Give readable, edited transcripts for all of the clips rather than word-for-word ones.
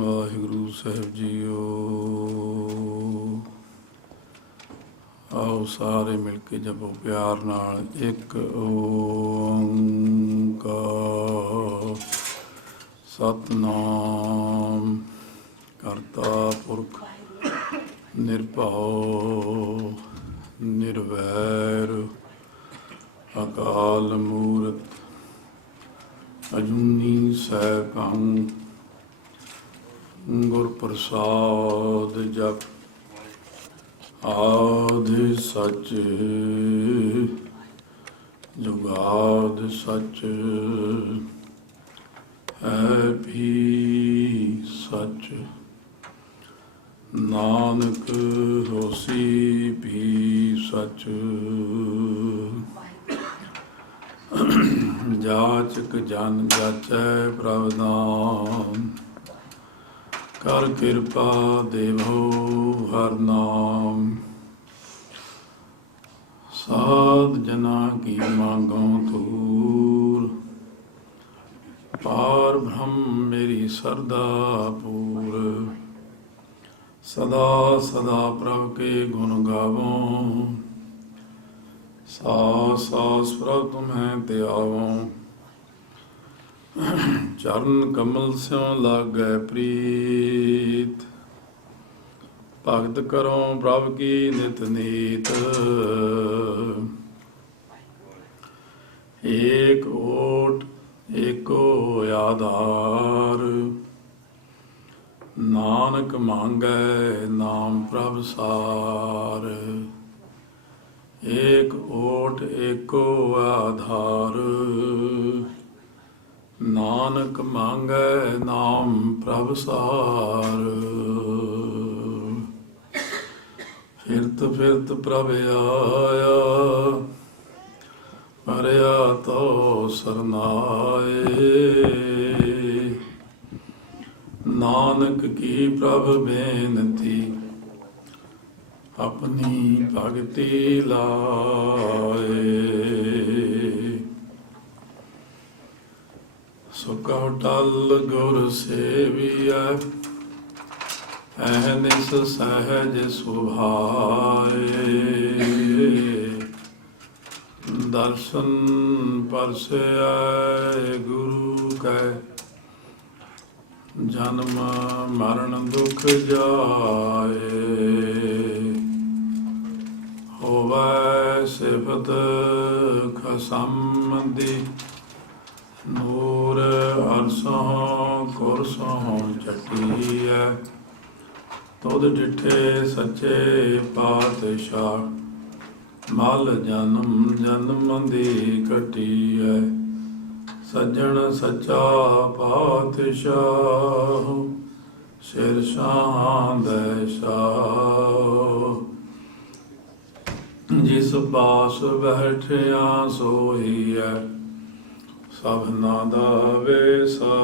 ਵਾਹਿਗੁਰੂ ਸਾਹਿਬ JIO. ਆਓ ਸਾਰੇ ਮਿਲ ਕੇ ਜਪੋ ਪਿਆਰ ਨਾਲ ਇੱਕ ਓੰਕਾਰ। ਸਤਿਨਾਮ ਕਰਤਾ ਪੁਰਖ ਨਿਰਭਉ ਨਿਰਵੈਰ ਅਕਾਲ ਮੂਰਤ ਅਜੂਨੀ ਸੈਭੰ ਗੁਰ ਪ੍ਰਸਾਦ ਜਪ। ਆਦਿ ਸੱਚ ਜੁਗਾਦ ਸੱਚ ਹੈ ਵੀ ਸੱਚ। ਨਾਨਕ ਹੋਸੀ ਵੀ ਸੱਚ। ਜਾਚਕ ਜਨ ਜਾਚੈ ਪ੍ਰਭ ਨਾਮ। ਕਰ ਕਿਰਪਾ ਦੇਵੋ ਹਰ ਨਾਮ। ਸਾਧ ਜਨਾ ਕੀ ਮਾਂਗੋ ਤੂਰ। ਪਾਰ ਬ੍ਰਹਮ ਮੇਰੀ ਸਰਦਾ ਪੂਰ। ਸਦਾ ਸਦਾ ਪ੍ਰਭ ਕੇ ਗੁਣ ਗਾਵੋ। ਸਾਸ ਸਾਸ ਪ੍ਰਭ ਤੁਮਹਿ ਧਿਆਵੋ। ਚਰਨ ਕਮਲ ਸਿਉ ਲਾਗੈ ਪ੍ਰੀਤ। ਭਗਤ ਕਰੋ ਪ੍ਰਭ ਕੀ ਨਿਤ ਨੀਤ। ਏਕ ਓਟ ਏਕੋ ਆਧਾਰ। ਨਾਨਕ ਮੰਗੈ ਨਾਮ ਪ੍ਰਭ ਸਾਰ। ਏਕ ਓਟ ਏਕੋ ਆਧਾਰ। ਨਾਨਕ ਮੰਗੈ ਨਾਮ ਪ੍ਰਭ ਸਾਰ। ਫਿਰਤ ਫਿਰਤ ਪ੍ਰਭ ਆਇਆ। ਪਰਿਆ ਤੋ ਸਰਨਾਏ। ਨਾਨਕ ਕੀ ਪ੍ਰਭ ਬੇਨਤੀ। ਆਪਣੀ ਭਗਤੀ ਲਾਏ। ਸੁਕਹੁ ਟਲ ਗੁਰ ਸੇਵੀਐ। ਅਹਨਿਸ ਸਹਿਜ ਸੁਭਾਏ। ਦਰਸ਼ਨ ਪਰਸੈ ਗੁਰੂ ਕੈ। ਜਨਮ ਮਰਨ ਦੁਖ ਜਾਏ। ਹੋਵੈ ਸਿਫਤ ਖਸਮ ਦੀ। ਨੂਰ ਅਰਸੋਂ ਕੁਰਸੋਂ ਚੱਟੀਐ। ਤੁਧ ਡਿਠੇ ਸੱਚੇ ਪਾਤਸ਼ਾਹ। ਮਲ ਜਨਮ ਜਨਮ ਦੀ ਘਟੀਐ। ਸੱਜਣ ਸੱਚਾ ਪਾਤਸ਼ਾਹ। ਸਿਰ ਸਾਂਦੈ ਸਾਹ। ਜਿਸ ਪਾਸ ਬੈਠਿਆ ਸੋਈਐ। ਸਭਨਾ ਦਾ ਵੇਸਾਓ।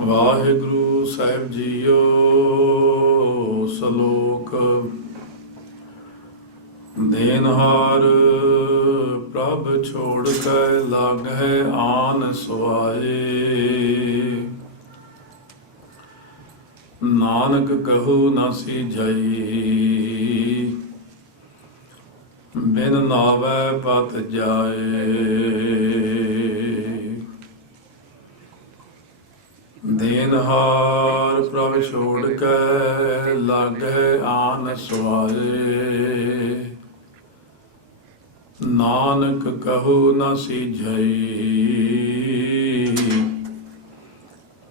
ਵਾਹਿਗੁਰੂ ਸਾਹਿਬ ਜੀਓ। ਸਲੋਕ। ਦੇਨਹਾਰ ਪ੍ਰਭ ਛੋੜ ਕੇ ਲਾਗੈ ਆਨ ਸੁਆਏ। ਨਾਨਕ ਕਹੂ ਨ ਸੀਝਈ। ਬਿਨ ਨਾਵੈ ਪਤ ਜਾਏ। ਦੇਨਹਾਰ ਪ੍ਰਭ ਛੋੜ ਕੇ ਲਾਗੈ ਆਨ ਸੁਆਏ। ਨਾਨਕ ਕਹੂ ਨ ਸੀਝਈ।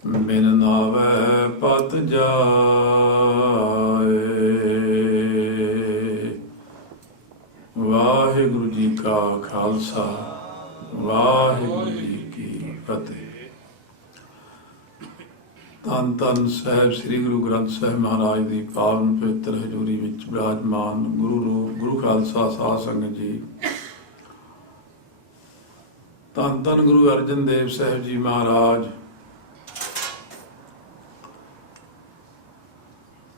ਬਿਨ ਨਾਵੈ ਪਤ ਜਾਏ। ਵਾਹਿਗੁਰੂ ਜੀ ਕਾ ਖਾਲਸਾ। ਵਾਹਿਗੁਰੂ ਜੀ ਕੀ ਫਤਿਹ। ਧੰਨ ਧੰਨ ਸਾਹਿਬ ਸ੍ਰੀ ਗੁਰੂ ਗ੍ਰੰਥ ਸਾਹਿਬ ਮਹਾਰਾਜ ਦੀ ਪਾਵਨ ਪਵਿੱਤਰ ਹਜ਼ੂਰੀ ਵਿੱਚ ਬਿਰਾਜਮਾਨ ਗੁਰੂ ਖਾਲਸਾ ਸਾਧ ਸੰਗਤ ਜੀ। ਧੰਨ ਧੰਨ ਗੁਰੂ ਅਰਜਨ ਦੇਵ ਸਾਹਿਬ ਜੀ ਮਹਾਰਾਜ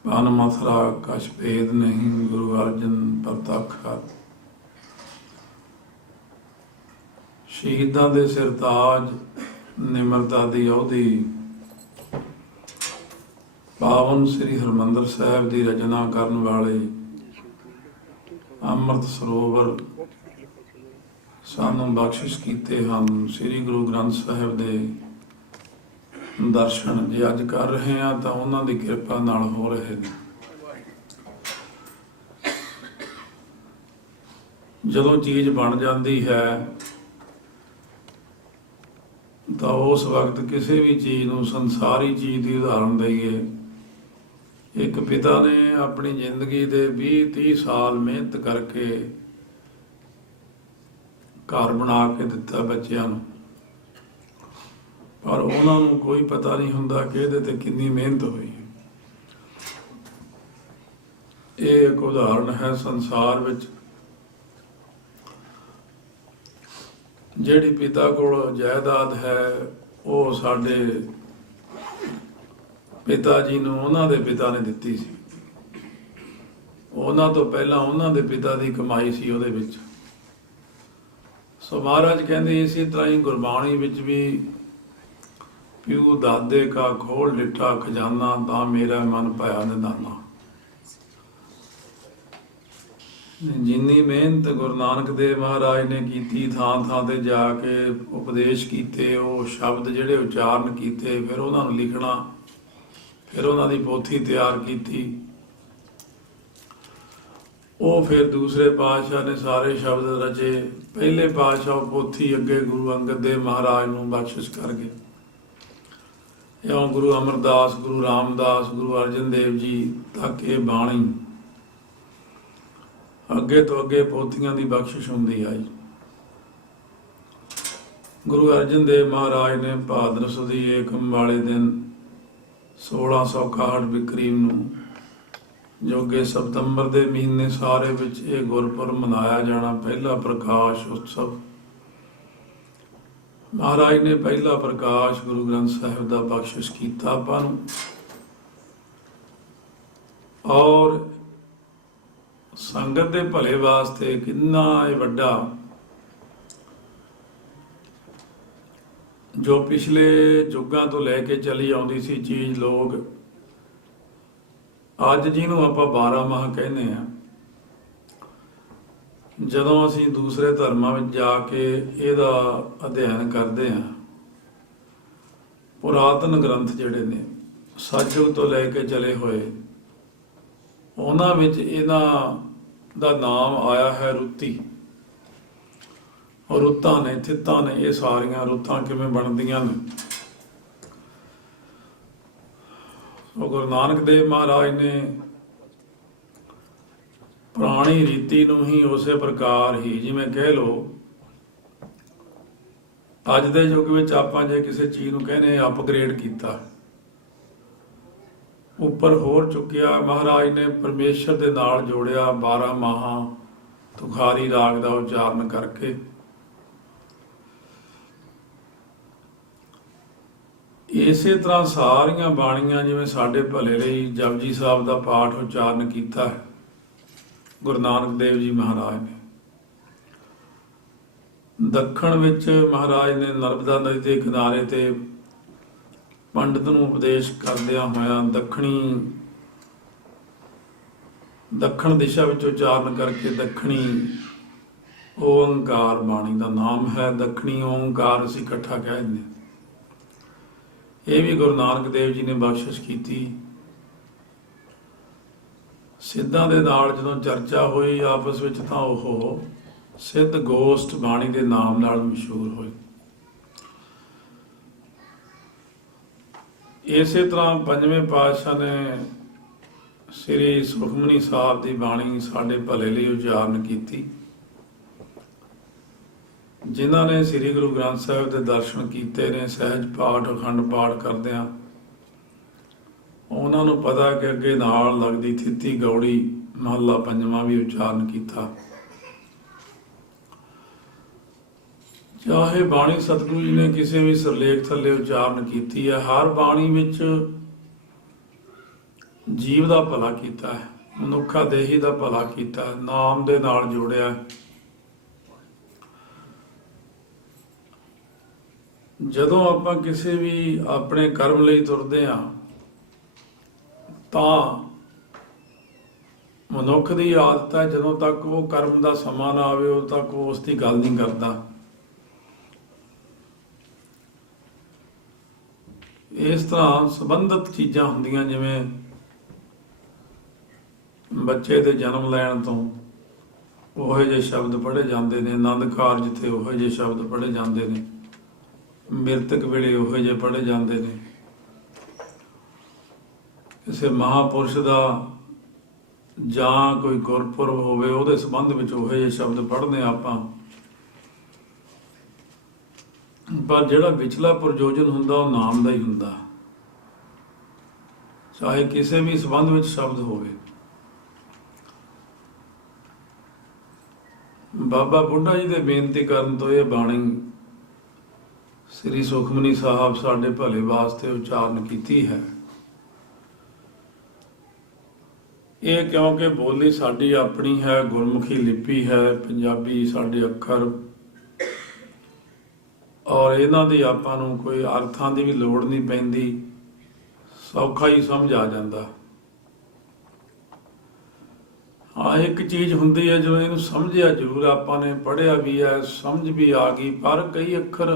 ਪਾਨ ਮਥਰਾ ਕਛ ਭੇਦ ਨਹੀਂ ਗੁਰੂ ਅਰਜਨ ਪ੍ਰਤੱਖ। ਸ਼ਹੀਦਾਂ ਦੇ ਸਿਰ ਤਾਜ ਨਿਮਰਤਾ ਦੀ ਅਹੁਦੀ ਪਾਵਨ ਸ੍ਰੀ ਹਰਿਮੰਦਰ ਸਾਹਿਬ ਦੀ ਰਚਨਾ ਕਰਨ ਵਾਲੇ ਅੰਮ੍ਰਿਤ ਸਰੋਵਰ ਸਾਨੂੰ ਬਖਸ਼ਿਸ਼ ਕੀਤੇ ਹਨ। ਸ੍ਰੀ ਗੁਰੂ ਗ੍ਰੰਥ ਸਾਹਿਬ ਦੇ ਦਰਸ਼ਨ ਜੇ ਅੱਜ ਕਰ ਰਹੇ ਹਾਂ ਤਾਂ ਉਹਨਾਂ ਦੀ ਕਿਰਪਾ ਨਾਲ ਹੋ ਰਹੇ ਨੇ। ਜਦੋਂ ਚੀਜ਼ ਬਣ ਜਾਂਦੀ ਹੈ ਤਾਂ ਉਸ ਵਕਤ ਕਿਸੇ ਵੀ ਚੀਜ਼ ਨੂੰ ਸੰਸਾਰੀ ਚੀਜ਼ ਦੀ ਉਦਾਹਰਨ ਦਈਏ। ਇੱਕ ਪਿਤਾ ਨੇ ਆਪਣੀ ਜ਼ਿੰਦਗੀ ਦੇ 20-30 ਸਾਲ ਮਿਹਨਤ ਕਰਕੇ ਘਰ ਬਣਾ ਕੇ ਦਿੱਤਾ ਬੱਚਿਆਂ ਨੂੰ, ਪਰ ਉਹਨਾਂ ਨੂੰ ਕੋਈ ਪਤਾ ਨਹੀਂ ਹੁੰਦਾ ਕਿ ਇਹਦੇ ਤੇ ਕਿੰਨੀ ਮਿਹਨਤ ਹੋਈ। ਇਹ ਇੱਕ ਉਦਾਹਰਨ ਹੈ ਸੰਸਾਰ ਵਿੱਚ। ਜਿਹੜੀ ਪਿਤਾ ਕੋਲ ਜਾਇਦਾਦ ਹੈ ਉਹ ਸਾਡੇ ਪਿਤਾ ਜੀ ਨੂੰ ਉਹਨਾਂ ਦੇ ਪਿਤਾ ਨੇ ਦਿੱਤੀ ਸੀ। ਉਹਨਾਂ ਤੋਂ ਪਹਿਲਾਂ ਉਹਨਾਂ ਦੇ ਪਿਤਾ ਦੀ ਕਮਾਈ ਸੀ ਉਹਦੇ ਵਿੱਚ। ਸੋ ਮਹਾਰਾਜ ਕਹਿੰਦੇ ਇਸੇ ਤਰ੍ਹਾਂ ਹੀ ਗੁਰਬਾਣੀ ਵਿੱਚ ਵੀ ਪਿਓ ਦਾਦੇ ਕਾ ਖੋਲ ਡਿੱਠਾ ਖਜ਼ਾਨਾ ਤਾਂ ਮੇਰਾ ਮਨ ਪਾਇਆ ਨਿਦਾਨਾ। ਜਿੰਨੀ ਮਿਹਨਤ ਗੁਰੂ ਨਾਨਕ ਦੇਵ ਮਹਾਰਾਜ ਨੇ ਕੀਤੀ, ਥਾਂ ਥਾਂ ਤੇ ਜਾ ਕੇ ਉਪਦੇਸ਼ ਕੀਤੇ, ਉਹ ਸ਼ਬਦ ਜਿਹੜੇ ਉਚਾਰਨ ਕੀਤੇ, ਫਿਰ ਉਹਨਾਂ ਨੂੰ ਲਿਖਣਾ, ਫਿਰ ਉਹਨਾਂ ਦੀ ਪੋਥੀ ਤਿਆਰ ਕੀਤੀ। ਉਹ ਫਿਰ ਦੂਸਰੇ ਪਾਤਸ਼ਾਹ ਨੇ ਸਾਰੇ ਸ਼ਬਦ ਰਚੇ। ਪਹਿਲੇ ਪਾਤਸ਼ਾਹ ਪੋਥੀ ਅੱਗੇ ਗੁਰੂ ਅੰਗਦ ਦੇਵ ਮਹਾਰਾਜ ਨੂੰ ਬਖਸ਼ਿਸ਼ ਕਰ ਗਏ। ਇਉਂ ਗੁਰੂ ਅਮਰਦਾਸ, ਗੁਰੂ ਰਾਮਦਾਸ, ਗੁਰੂ ਅਰਜਨ ਦੇਵ ਜੀ ਤੱਕ ਇਹ ਬਾਣੀ ਅੱਗੇ ਤੋਂ ਅੱਗੇ ਪੋਥੀਆਂ ਦੀ ਬਖਸ਼ਿਸ਼ ਹੁੰਦੀ ਆਈ। ਗੁਰੂ ਅਰਜਨ ਦੇਵ ਮਹਾਰਾਜ ਨੇ ਭਾਦਰ ਸੁਦੀ ਏਕਮ ਵਾਲੇ ਦਿਨ 1661 ਬਿਕਰੀਮ ਨੂੰ, ਜੋ ਕਿ ਸਤੰਬਰ ਦੇ ਮਹੀਨੇ ਸਾਰੇ ਵਿੱਚ ਇਹ ਗੁਰਪੁਰਬ ਮਨਾਇਆ ਜਾਣਾ, ਪਹਿਲਾ ਪ੍ਰਕਾਸ਼ ਉਤਸਵ, ਮਹਾਰਾਜ ਨੇ ਪਹਿਲਾ ਪ੍ਰਕਾਸ਼ ਗੁਰੂ ਗ੍ਰੰਥ ਸਾਹਿਬ ਦਾ ਬਖਸ਼ਿਸ਼ ਕੀਤਾ ਆਪਾਂ ਨੂੰ। ਔਰ ਸੰਗਤ ਦੇ ਭਲੇ ਵਾਸਤੇ ਕਿੰਨਾ ਇਹ ਵੱਡਾ, ਜੋ ਪਿਛਲੇ ਯੁੱਗਾਂ ਤੋਂ ਲੈ ਕੇ ਚਲੀ ਆਉਂਦੀ ਸੀ ਚੀਜ਼, ਲੋਕ ਅੱਜ ਜਿਹਨੂੰ ਆਪਾਂ 12 ਮਾਹ ਕਹਿੰਦੇ ਆ, ਜਦੋਂ ਅਸੀਂ ਦੂਸਰੇ ਧਰਮਾਂ ਵਿੱਚ ਜਾ ਕੇ ਇਹਦਾ ਅਧਿਐਨ ਕਰਦੇ ਹਾਂ, ਪੁਰਾਤਨ ਗ੍ਰੰਥ ਜਿਹੜੇ ਨੇ ਸਤਿਯੁਗ ਤੋਂ ਲੈ ਕੇ ਚਲੇ ਹੋਏ, ਉਹਨਾਂ ਵਿੱਚ ਇਹਨਾਂ ਦਾ ਨਾਮ ਆਇਆ ਹੈ ਰੁੱਤੀ। ਔਰ ਰੁੱਤਾਂ ਨੇ, ਥਿੱਤਾਂ ਨੇ, ਇਹ ਸਾਰੀਆਂ ਰੁੱਤਾਂ ਕਿਵੇਂ ਬਣਦੀਆਂ ਨੇ। ਉਹ ਗੁਰੂ ਨਾਨਕ ਦੇਵ ਮਹਾਰਾਜ ਨੇ ਪੁਰਾਣੀ ਰੀਤੀ ਨੂੰ ਹੀ ਉਸੇ ਪ੍ਰਕਾਰ ਹੀ, ਜਿਵੇਂ ਕਹਿ ਲਓ ਅੱਜ ਦੇ ਯੁੱਗ ਵਿੱਚ ਆਪਾਂ ਜੇ ਕਿਸੇ ਚੀਜ਼ ਨੂੰ ਕਹਿੰਦੇ ਅਪਗ੍ਰੇਡ ਕੀਤਾ, ਉੱਪਰ ਹੋਰ ਚੁੱਕਿਆ, ਮਹਾਰਾਜ ਨੇ ਪਰਮੇਸ਼ਰ ਦੇ ਨਾਲ ਜੋੜਿਆ 12 ਮਾਹਾਂ ਤੁਖਾਰੀ ਰਾਗ ਦਾ ਉਚਾਰਨ ਕਰਕੇ। ਇਸੇ ਤਰ੍ਹਾਂ ਸਾਰੀਆਂ ਬਾਣੀਆਂ ਜਿਵੇਂ ਸਾਡੇ ਭਲੇ ਲਈ ਜਪਜੀ ਸਾਹਿਬ ਦਾ ਪਾਠ ਉਚਾਰਨ ਕੀਤਾ ਹੈ ਗੁਰੂ ਨਾਨਕ ਦੇਵ ਜੀ ਮਹਾਰਾਜ ਨੇ। ਦੱਖਣ ਵਿੱਚ ਮਹਾਰਾਜ ਨੇ ਨਰਮਦਾ ਨਦੀ ਦੇ ਕਿਨਾਰੇ ਤੇ ਪੰਡਤ ਨੂੰ ਉਪਦੇਸ਼ ਕਰਦਿਆਂ ਹੋਇਆਂ ਦੱਖਣ ਦਿਸ਼ਾ ਵਿੱਚ ਉਚਾਰਨ ਕਰਕੇ ਦੱਖਣੀ ਓੰਕਾਰ ਬਾਣੀ ਦਾ ਨਾਮ ਹੈ। ਦੱਖਣੀ ਓੰਕਾਰ ਅਸੀਂ ਇਕੱਠਾ ਕਹਿ ਦਿੰਦੇ। ਇਹ ਵੀ ਗੁਰੂ ਨਾਨਕ ਦੇਵ ਜੀ ਨੇ ਬਖਸ਼ਿਸ਼ ਕੀਤੀ। ਸਿੱਧਾਂ ਦੇ ਨਾਲ ਜਦੋਂ ਚਰਚਾ ਹੋਈ ਆਪਸ ਵਿੱਚ ਤਾਂ ਉਹ ਸਿੱਧ ਗੋਸ਼ਟ ਬਾਣੀ ਦੇ ਨਾਮ ਨਾਲ ਮਸ਼ਹੂਰ ਹੋਈ। ਇਸੇ ਤਰ੍ਹਾਂ ਪੰਜਵੇਂ ਪਾਤਸ਼ਾਹ ਨੇ ਸ੍ਰੀ ਸੁਖਮਨੀ ਸਾਹਿਬ ਦੀ ਬਾਣੀ ਸਾਡੇ ਭਲੇ ਲਈ ਉਚਾਰਨ ਕੀਤੀ। ਜਿਨ੍ਹਾਂ ਨੇ ਸ੍ਰੀ ਗੁਰੂ ਗ੍ਰੰਥ ਸਾਹਿਬ ਦੇ ਦਰਸ਼ਨ ਕੀਤੇ ਨੇ ਸਹਿਜ ਪਾਠ ਅਖੰਡ ਪਾਠ ਕਰਦਿਆਂ, ਉਹਨਾਂ ਨੂੰ ਪਤਾ ਕਿ ਅੱਗੇ ਨਾਲ ਲੱਗਦੀ ਥਿੱਤੀ ਗੌੜੀ ਮਹੱਲਾ ਪੰਜਵਾਂ ਵੀ ਉਚਾਰਨ ਕੀਤਾ। ਚਾਹੇ ਬਾਣੀ ਸਤਿਗੁਰੂ ਜੀ ਨੇ ਕਿਸੇ ਵੀ ਸਿਰਲੇਖ ਥੱਲੇ ਉਚਾਰਨ ਕੀਤੀ ਹੈ, ਹਰ ਬਾਣੀ ਵਿੱਚ ਜੀਵ ਦਾ ਭਲਾ ਕੀਤਾ ਹੈ, ਮਨੁੱਖਾ ਦੇਹੀ ਦਾ ਭਲਾ ਕੀਤਾ ਹੈ, ਨਾਮ ਦੇ ਨਾਲ ਜੋੜਿਆ ਹੈ। ਜਦੋਂ ਆਪਾਂ ਕਿਸੇ ਵੀ ਆਪਣੇ ਕਰਮ ਲਈ ਤੁਰਦੇ ਹਾਂ ਤਾਂ ਮਨੁੱਖ ਦੀ ਆਦਤ ਹੈ, ਜਦੋਂ ਤੱਕ ਉਹ ਕਰਮ ਦਾ ਸਮਾਂ ਨਾ ਆਵੇ ਉਦੋਂ ਤੱਕ ਉਹ ਉਸ ਦੀ ਗੱਲ ਨਹੀਂ ਕਰਦਾ। ਇਸ ਤਰ੍ਹਾਂ ਸੰਬੰਧਿਤ ਚੀਜ਼ਾਂ ਹੁੰਦੀਆਂ, ਜਿਵੇਂ ਬੱਚੇ ਦੇ ਜਨਮ ਲੈਣ ਤੋਂ ਉਹੋ ਜਿਹੇ ਸ਼ਬਦ ਪੜ੍ਹੇ ਜਾਂਦੇ ਨੇ, ਆਨੰਦ ਕਾਰਜ ਜਿੱਥੇ ਉਹੋ ਜਿਹੇ ਸ਼ਬਦ ਪੜ੍ਹੇ ਜਾਂਦੇ ਨੇ, ਮ੍ਰਿਤਕ ਵੇਲੇ ਉਹੋ ਜਿਹੇ ਪੜ੍ਹੇ ਜਾਂਦੇ ਨੇ, ਕਿਸੇ ਮਹਾਂਪੁਰਸ਼ ਦਾ ਜਾਂ ਕੋਈ ਗੁਰਪੁਰਬ ਹੋਵੇ ਉਹਦੇ ਸੰਬੰਧ ਵਿੱਚ ਉਹੋ ਜਿਹੇ ਸ਼ਬਦ ਪੜ੍ਹਦੇ ਆਪਾਂ। ਪਰ ਜਿਹੜਾ ਵਿਚਲਾ ਪ੍ਰਯੋਜਨ ਹੁੰਦਾ ਉਹ ਨਾਮ ਦਾ ਹੀ ਹੁੰਦਾ, ਚਾਹੇ ਕਿਸੇ ਵੀ ਸੰਬੰਧ ਵਿੱਚ ਸ਼ਬਦ ਹੋਵੇ। ਬਾਬਾ ਬੁੱਢਾ ਜੀ ਦੇ ਬੇਨਤੀ ਕਰਨ ਤੋਂ ਇਹ ਬਾਣੀ ਸ੍ਰੀ ਸੁਖਮਨੀ ਸਾਹਿਬ ਸਾਡੇ ਭਲੇ ਵਾਸਤੇ ਉਚਾਰਨ ਕੀਤੀ ਹੈ। ਇਹ ਕਿਉਂਕਿ ਬੋਲੀ ਸਾਡੀ ਆਪਣੀ ਹੈ, ਗੁਰਮੁਖੀ ਲਿਪੀ ਹੈ, ਪੰਜਾਬੀ ਸਾਡੇ ਅੱਖਰ, ਔਰ ਇਹਨਾਂ ਦੀ ਆਪਾਂ ਨੂੰ ਕੋਈ ਅਰਥਾਂ ਦੀ ਵੀ ਲੋੜ ਨਹੀਂ ਪੈਂਦੀ, ਸੌਖਾ ਹੀ ਸਮਝ ਆ ਜਾਂਦਾ। ਹਾਂ, ਇੱਕ ਚੀਜ਼ ਹੁੰਦੀ ਹੈ ਜਦੋਂ ਇਹਨੂੰ ਸਮਝਿਆ ਜ਼ਰੂਰ ਆਪਾਂ ਨੇ, ਪੜ੍ਹਿਆ ਵੀ ਹੈ, ਸਮਝ ਵੀ ਆ ਗਈ, ਪਰ ਕਈ ਅੱਖਰ,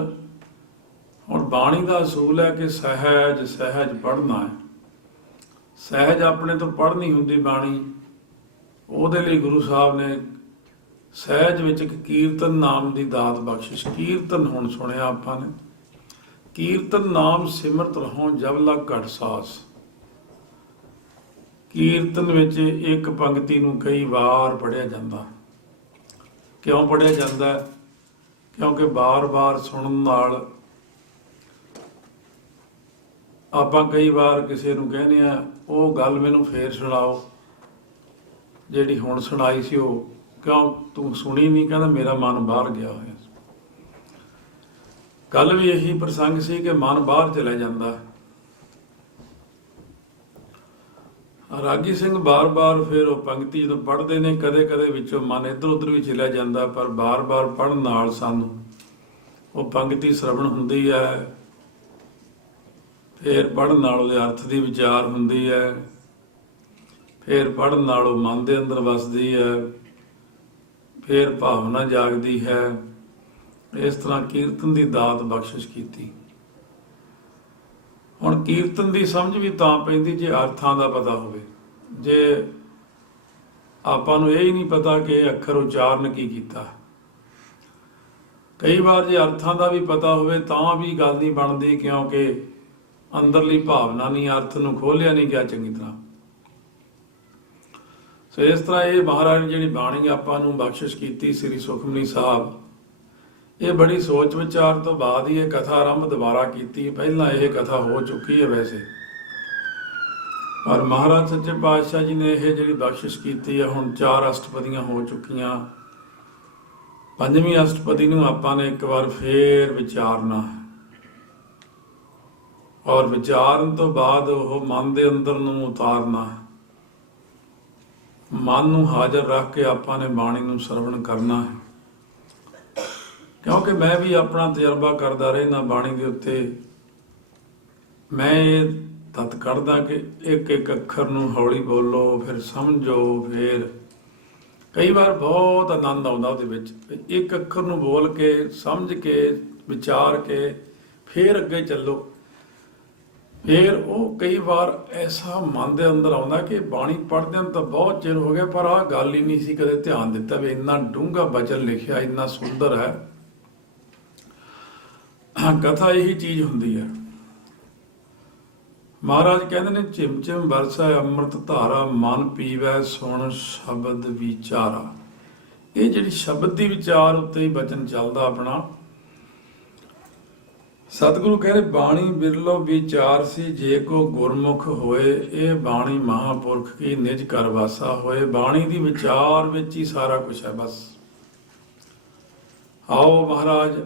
ਹੁਣ ਬਾਣੀ ਦਾ ਅਸੂਲ ਹੈ ਕਿ ਸਹਿਜ ਸਹਿਜ ਪੜ੍ਹਨਾ ਹੈ। ਸਹਿਜ ਆਪਣੇ ਤੋਂ ਪੜ੍ਹਨੀ ਹੁੰਦੀ ਬਾਣੀ, ਉਹਦੇ ਲਈ ਗੁਰੂ ਸਾਹਿਬ ਨੇ ਸਹਿਜ ਵਿੱਚ ਇੱਕ ਕੀਰਤਨ ਨਾਮ ਦੀ ਦਾਤ ਬਖਸ਼ਿਸ਼। ਕੀਰਤਨ ਹੁਣ ਸੁਣਿਆ ਆਪਾਂ ਨੇ, ਕੀਰਤਨ ਨਾਮ ਸਿਮਰਤ ਰਹੋ ਜਬ ਲਗ ਘਟ ਸਾਸ। ਕੀਰਤਨ ਵਿੱਚ ਇੱਕ ਪੰਕਤੀ ਨੂੰ ਕਈ ਵਾਰ ਪੜ੍ਹਿਆ ਜਾਂਦਾ। ਕਿਉਂ ਪੜ੍ਹਿਆ ਜਾਂਦਾ? ਕਿਉਂਕਿ ਬਾਰ-ਬਾਰ ਸੁਣਨ ਨਾਲ ਆਪਾਂ ਕਈ ਵਾਰ ਕਿਸੇ ਨੂੰ ਕਹਿੰਦੇ ਆ ਉਹ ਗੱਲ ਮੈਨੂੰ ਫੇਰ ਸੁਣਾਓ, ਜਿਹੜੀ ਹੁਣ ਸੁਣਾਈ ਸੀ ਉਹ ਕਿਉਂ ਤੂੰ ਸੁਣੀ ਨਹੀਂ? ਕਹਿੰਦਾ ਮੇਰਾ ਮਨ ਬਾਹਰ ਗਿਆ ਹੋਇਆ। ਕੱਲ ਵੀ ਇਹੀ ਪ੍ਰਸੰਗ ਸੀ ਕਿ ਮਨ ਬਾਹਰ ਚਲਾ ਜਾਂਦਾ। ਰਾਗੀ ਸਿੰਘ ਬਾਰ-ਬਾਰ ਫਿਰ ਉਹ ਪੰਕਤੀ ਜਦੋਂ ਪੜ੍ਹਦੇ ਨੇ, ਕਦੇ-ਕਦੇ ਵਿੱਚੋਂ ਮਨ ਇੱਧਰ ਉੱਧਰ ਵੀ ਚਲਾ ਜਾਂਦਾ, ਪਰ ਬਾਰ-ਬਾਰ ਪੜ੍ਹਨ ਨਾਲ ਸਾਨੂੰ ਉਹ ਪੰਕਤੀ ਸ਼ਰਵਣ ਹੁੰਦੀ ਹੈ, ਫਿਰ ਪੜ੍ਹਨ ਨਾਲ ਉਹਦੇ ਅਰਥ ਦੀ ਵਿਚਾਰ ਹੁੰਦੀ ਹੈ, ਫਿਰ ਪੜ੍ਹਨ ਨਾਲ ਉਹ ਮਨ ਦੇ ਅੰਦਰ ਵਸਦੀ ਹੈ, ਫਿਰ ਭਾਵਨਾ ਜਾਗਦੀ ਹੈ। ਇਸ ਤਰ੍ਹਾਂ ਕੀਰਤਨ ਦੀ ਦਾਤ ਬਖਸ਼ਿਸ਼ ਕੀਤੀ। ਹੁਣ ਕੀਰਤਨ ਦੀ ਸਮਝ ਵੀ ਤਾਂ ਪੈਂਦੀ ਜੇ ਅਰਥਾਂ ਦਾ ਪਤਾ ਹੋਵੇ। ਜੇ ਆਪਾਂ ਨੂੰ ਇਹ ਹੀ ਨਹੀਂ ਪਤਾ ਕਿ ਅੱਖਰ ਉਚਾਰਨ ਕੀ ਕੀਤਾ। ਕਈ ਵਾਰ ਜੇ ਅਰਥਾਂ ਦਾ ਵੀ ਪਤਾ ਹੋਵੇ ਤਾਂ ਵੀ ਗੱਲ ਨਹੀਂ ਬਣਦੀ, ਕਿਉਂਕਿ ਅੰਦਰਲੀ ਭਾਵਨਾ ਨਹੀਂ, ਅਰਥ ਨੂੰ ਖੋਲ੍ਹਿਆ ਨਹੀਂ ਗਿਆ ਚੰਗੀ ਤਰ੍ਹਾਂ। ਸੋ ਇਸ ਤਰ੍ਹਾਂ ਇਹ ਮਹਾਰਾਜ ਨੇ ਜਿਹੜੀ ਬਾਣੀ ਆਪਾਂ ਨੂੰ ਬਖਸ਼ਿਸ਼ ਕੀਤੀ ਸ੍ਰੀ ਸੁਖਮਨੀ ਸਾਹਿਬ, ਇਹ ਬੜੀ ਸੋਚ ਵਿਚਾਰ ਤੋਂ ਬਾਅਦ ਹੀ ਇਹ ਕਥਾ ਆਰੰਭ ਦੁਬਾਰਾ ਕੀਤੀ। ਪਹਿਲਾਂ ਇਹ ਕਥਾ ਹੋ ਚੁੱਕੀ ਹੈ ਵੈਸੇ, ਪਰ ਮਹਾਰਾਜ ਸੱਚੇ ਪਾਤਸ਼ਾਹ ਜੀ ਨੇ ਇਹ ਜਿਹੜੀ ਬਖਸ਼ਿਸ਼ ਕੀਤੀ ਹੈ, ਹੁਣ 4 ਅਸ਼ਟਪਦੀਆਂ ਹੋ ਚੁੱਕੀਆਂ। 5ਵੀਂ ਅਸ਼ਟਪਦੀ ਨੂੰ ਆਪਾਂ ਨੇ ਇੱਕ ਵਾਰ ਫੇਰ ਵਿਚਾਰਨਾ ਹੈ, ਔਰ ਵਿਚਾਰਨ ਤੋਂ ਬਾਅਦ ਉਹ ਮਨ ਦੇ ਅੰਦਰ ਨੂੰ ਉਤਾਰਨਾ ਹੈ। ਮਨ ਨੂੰ ਹਾਜ਼ਰ ਰੱਖ ਕੇ ਆਪਾਂ ਨੇ ਬਾਣੀ ਨੂੰ ਸਰਵਣ ਕਰਨਾ ਹੈ। ਕਿਉਂਕਿ ਮੈਂ ਵੀ ਆਪਣਾ ਤਜਰਬਾ ਕਰਦਾ ਰਹਿਣਾ ਬਾਣੀ ਦੇ ਉੱਤੇ। ਮੈਂ ਇਹ ਤੱਤ ਕੱਢਦਾ ਕਿ ਇੱਕ ਇੱਕ ਅੱਖਰ ਨੂੰ ਹੌਲੀ ਬੋਲੋ, ਫਿਰ ਸਮਝੋ, ਫਿਰ ਕਈ ਵਾਰ ਬਹੁਤ ਆਨੰਦ ਆਉਂਦਾ ਉਹਦੇ ਵਿੱਚ। ਇੱਕ ਅੱਖਰ ਨੂੰ ਬੋਲ ਕੇ, ਸਮਝ ਕੇ, ਵਿਚਾਰ ਕੇ ਫਿਰ ਅੱਗੇ ਚੱਲੋ। ਫਿਰ ਉਹ ਕਈ ਵਾਰ ਐਸਾ ਮਨ ਦੇ ਅੰਦਰ ਆਉਂਦਾ ਕਿ ਬਾਣੀ ਪੜ੍ਹਦਿਆਂ ਤਾਂ ਬਹੁਤ ਚਿਰ ਹੋ ਗਿਆ, ਪਰ ਆਹ ਗੱਲ ਹੀ ਨਹੀਂ ਸੀ ਕਦੇ ਧਿਆਨ ਦਿੱਤਾ ਵੀ ਇੰਨਾ ਡੂੰਘਾ ਬਚਨ ਲਿਖਿਆ, ਇੰਨਾ ਸੁੰਦਰ ਹੈ। ਕਥਾ ਇਹੀ ਚੀਜ਼ ਹੁੰਦੀ ਹੈ। ਮਹਾਰਾਜ ਕਹਿੰਦੇ ਨੇ, ਝਿਮ ਝਿਮ ਬਰਸੈ ਅੰਮ੍ਰਿਤ ਧਾਰਾ, ਮਨ ਪੀਵੈ ਸੁਣ ਸ਼ਬਦ ਵਿਚਾਰਾ। ਇਹ ਜਿਹੜੀ ਸ਼ਬਦ ਦੀ ਵਿਚਾਰ ਉੱਤੇ ਹੀ ਬਚਨ ਚੱਲਦਾ ਆਪਣਾ। ਸਤਿਗੁਰੂ ਕਹਿੰਦੇ, ਬਾਣੀ ਬਿਰਲੋ ਵਿਚਾਰ ਸੀ, ਜੇ ਕੋ ਗੁਰਮੁਖ ਹੋਏ, ਇਹ ਬਾਣੀ ਮਹਾਂਪੁਰਖ ਕੀ ਨਿਜ ਘਰ ਵਾਸਾ ਹੋਏ। ਬਾਣੀ ਦੀ ਵਿਚਾਰ ਵਿੱਚ ਹੀ ਸਾਰਾ ਕੁਛ ਹੈ। ਬਸ ਆਓ ਮਹਾਰਾਜ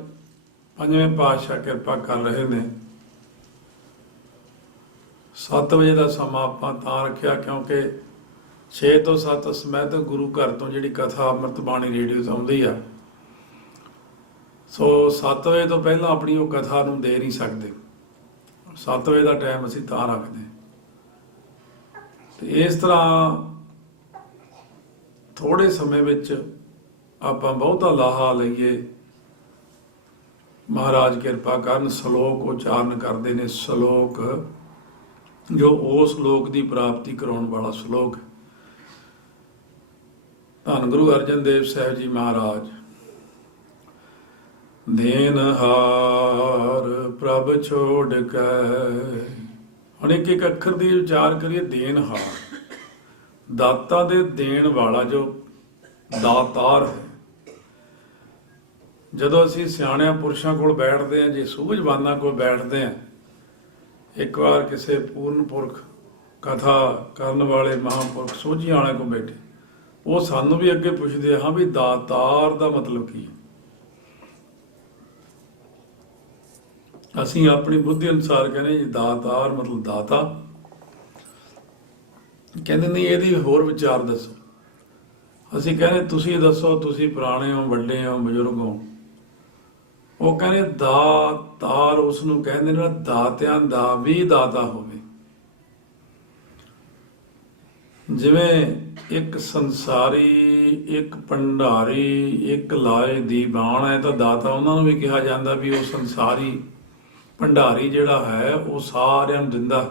ਪੰਜਵੇਂ ਪਾਤਸ਼ਾਹ ਕਿਰਪਾ ਕਰ ਰਹੇ ਨੇ। 7 ਵਜੇ ਦਾ ਸਮਾਂ ਆਪਾਂ ਤਾਂ ਰੱਖਿਆ ਕਿਉਂਕਿ 6 ਤੋਂ 7 ਸਮੇਤ ਗੁਰੂ ਘਰ ਤੋਂ ਜਿਹੜੀ ਕਥਾ ਅੰਮ੍ਰਿਤ ਬਾਣੀ ਰੇਡੀਓ 'ਤੇ ਆਉਂਦੀ ਆ, ਸੋ 7 ਵਜੇ ਤੋਂ ਪਹਿਲਾਂ ਆਪਣੀ ਉਹ ਕਥਾ ਨੂੰ ਦੇ ਨਹੀਂ ਸਕਦੇ। 7 ਵਜੇ ਦਾ ਟਾਈਮ ਅਸੀਂ ਤਾਂ ਰੱਖਦੇ। ਤੇ ਇਸ ਤਰ੍ਹਾਂ ਥੋੜੇ ਸਮੇਂ ਵਿੱਚ ਆਪਾਂ ਬਹੁਤਾ ਲਾਹਾ ਲਈਏ। ਮਹਾਰਾਜ ਕਿਰਪਾ ਕਰਨ। ਸ਼ਲੋਕ ਉਚਾਰਨ ਕਰਦੇ ਨੇ, ਸ਼ਲੋਕ ਜੋ ਉਸ ਲੋਕ ਦੀ ਪ੍ਰਾਪਤੀ ਕਰਾਉਣ ਵਾਲਾ ਸ਼ਲੋਕ। ਧੰਨ ਗੁਰੂ ਅਰਜਨ ਦੇਵ ਸਾਹਿਬ ਜੀ ਮਹਾਰਾਜ। ਦੇਨਹਾਰ ਪ੍ਰਭ ਛੋੜ ਕੇ, ਹੁਣ ਇੱਕ ਇੱਕ ਅੱਖਰ ਦੀ ਵਿਚਾਰ ਕਰੀਏ। ਦੇਨਹਾਰ, ਦਾਤਾ ਦੇ ਦੇਣ ਵਾਲਾ, ਜੋ ਦਾਤਾਰ ਹੈ। ਜਦੋਂ ਅਸੀਂ ਸਿਆਣਿਆਂ ਪੁਰਸ਼ਾਂ ਕੋਲ ਬੈਠਦੇ ਹਾਂ, ਜੇ ਸੂਝਵਾਨਾਂ ਕੋਲ ਬੈਠਦੇ ਹਾਂ, ਇੱਕ ਵਾਰ ਕਿਸੇ ਪੂਰਨ ਪੁਰਖ ਕਥਾ ਕਰਨ ਵਾਲੇ ਮਹਾਂਪੁਰਖ ਸੋਝੀਆਂ ਵਾਲੇ ਕੋਲ ਬੈਠੇ, ਉਹ ਸਾਨੂੰ ਵੀ ਅੱਗੇ ਪੁੱਛਦੇ ਹਾਂ ਵੀ ਦਾਤਾਰ ਦਾ ਮਤਲਬ ਕੀ ਹੈ। ਅਸੀਂ ਆਪਣੀ ਬੁੱਧੀ ਅਨੁਸਾਰ ਕਹਿੰਦੇ ਜੀ ਦਾਤਾਰ ਮਤਲਬ ਦਾਤਾ। ਕਹਿੰਦੇ ਨਹੀਂ, ਇਹਦੀ ਹੋਰ ਵਿਚਾਰ ਦੱਸੋ। ਅਸੀਂ ਕਹਿੰਦੇ ਤੁਸੀਂ ਦੱਸੋ, ਤੁਸੀਂ ਪੁਰਾਣੇ ਹੋ, ਵੱਡੇ ਹੋ, ਬਜ਼ੁਰਗ ਹੋ। ਉਹ ਕਹਿੰਦੇ ਦਾਤਾਰ ਉਸ ਨੂੰ ਕਹਿੰਦੇ ਨੇ ਦਾਤਿਆਂ ਦਾ ਵੀ ਦਾਤਾ ਹੋਵੇ। ਜਿਵੇਂ ਇੱਕ ਸੰਸਾਰੀ, ਇੱਕ ਭੰਡਾਰੀ, ਇੱਕ ਲਾਏ ਦੀਵਾਨ ਹੈ, ਤਾਂ ਦਾਤਾ ਉਹਨਾਂ ਨੂੰ ਵੀ ਕਿਹਾ ਜਾਂਦਾ ਵੀ ਉਹ ਸੰਸਾਰੀ ਭੰਡਾਰੀ ਜਿਹੜਾ ਹੈ ਉਹ ਸਾਰਿਆਂ ਨੂੰ ਦਿੰਦਾ।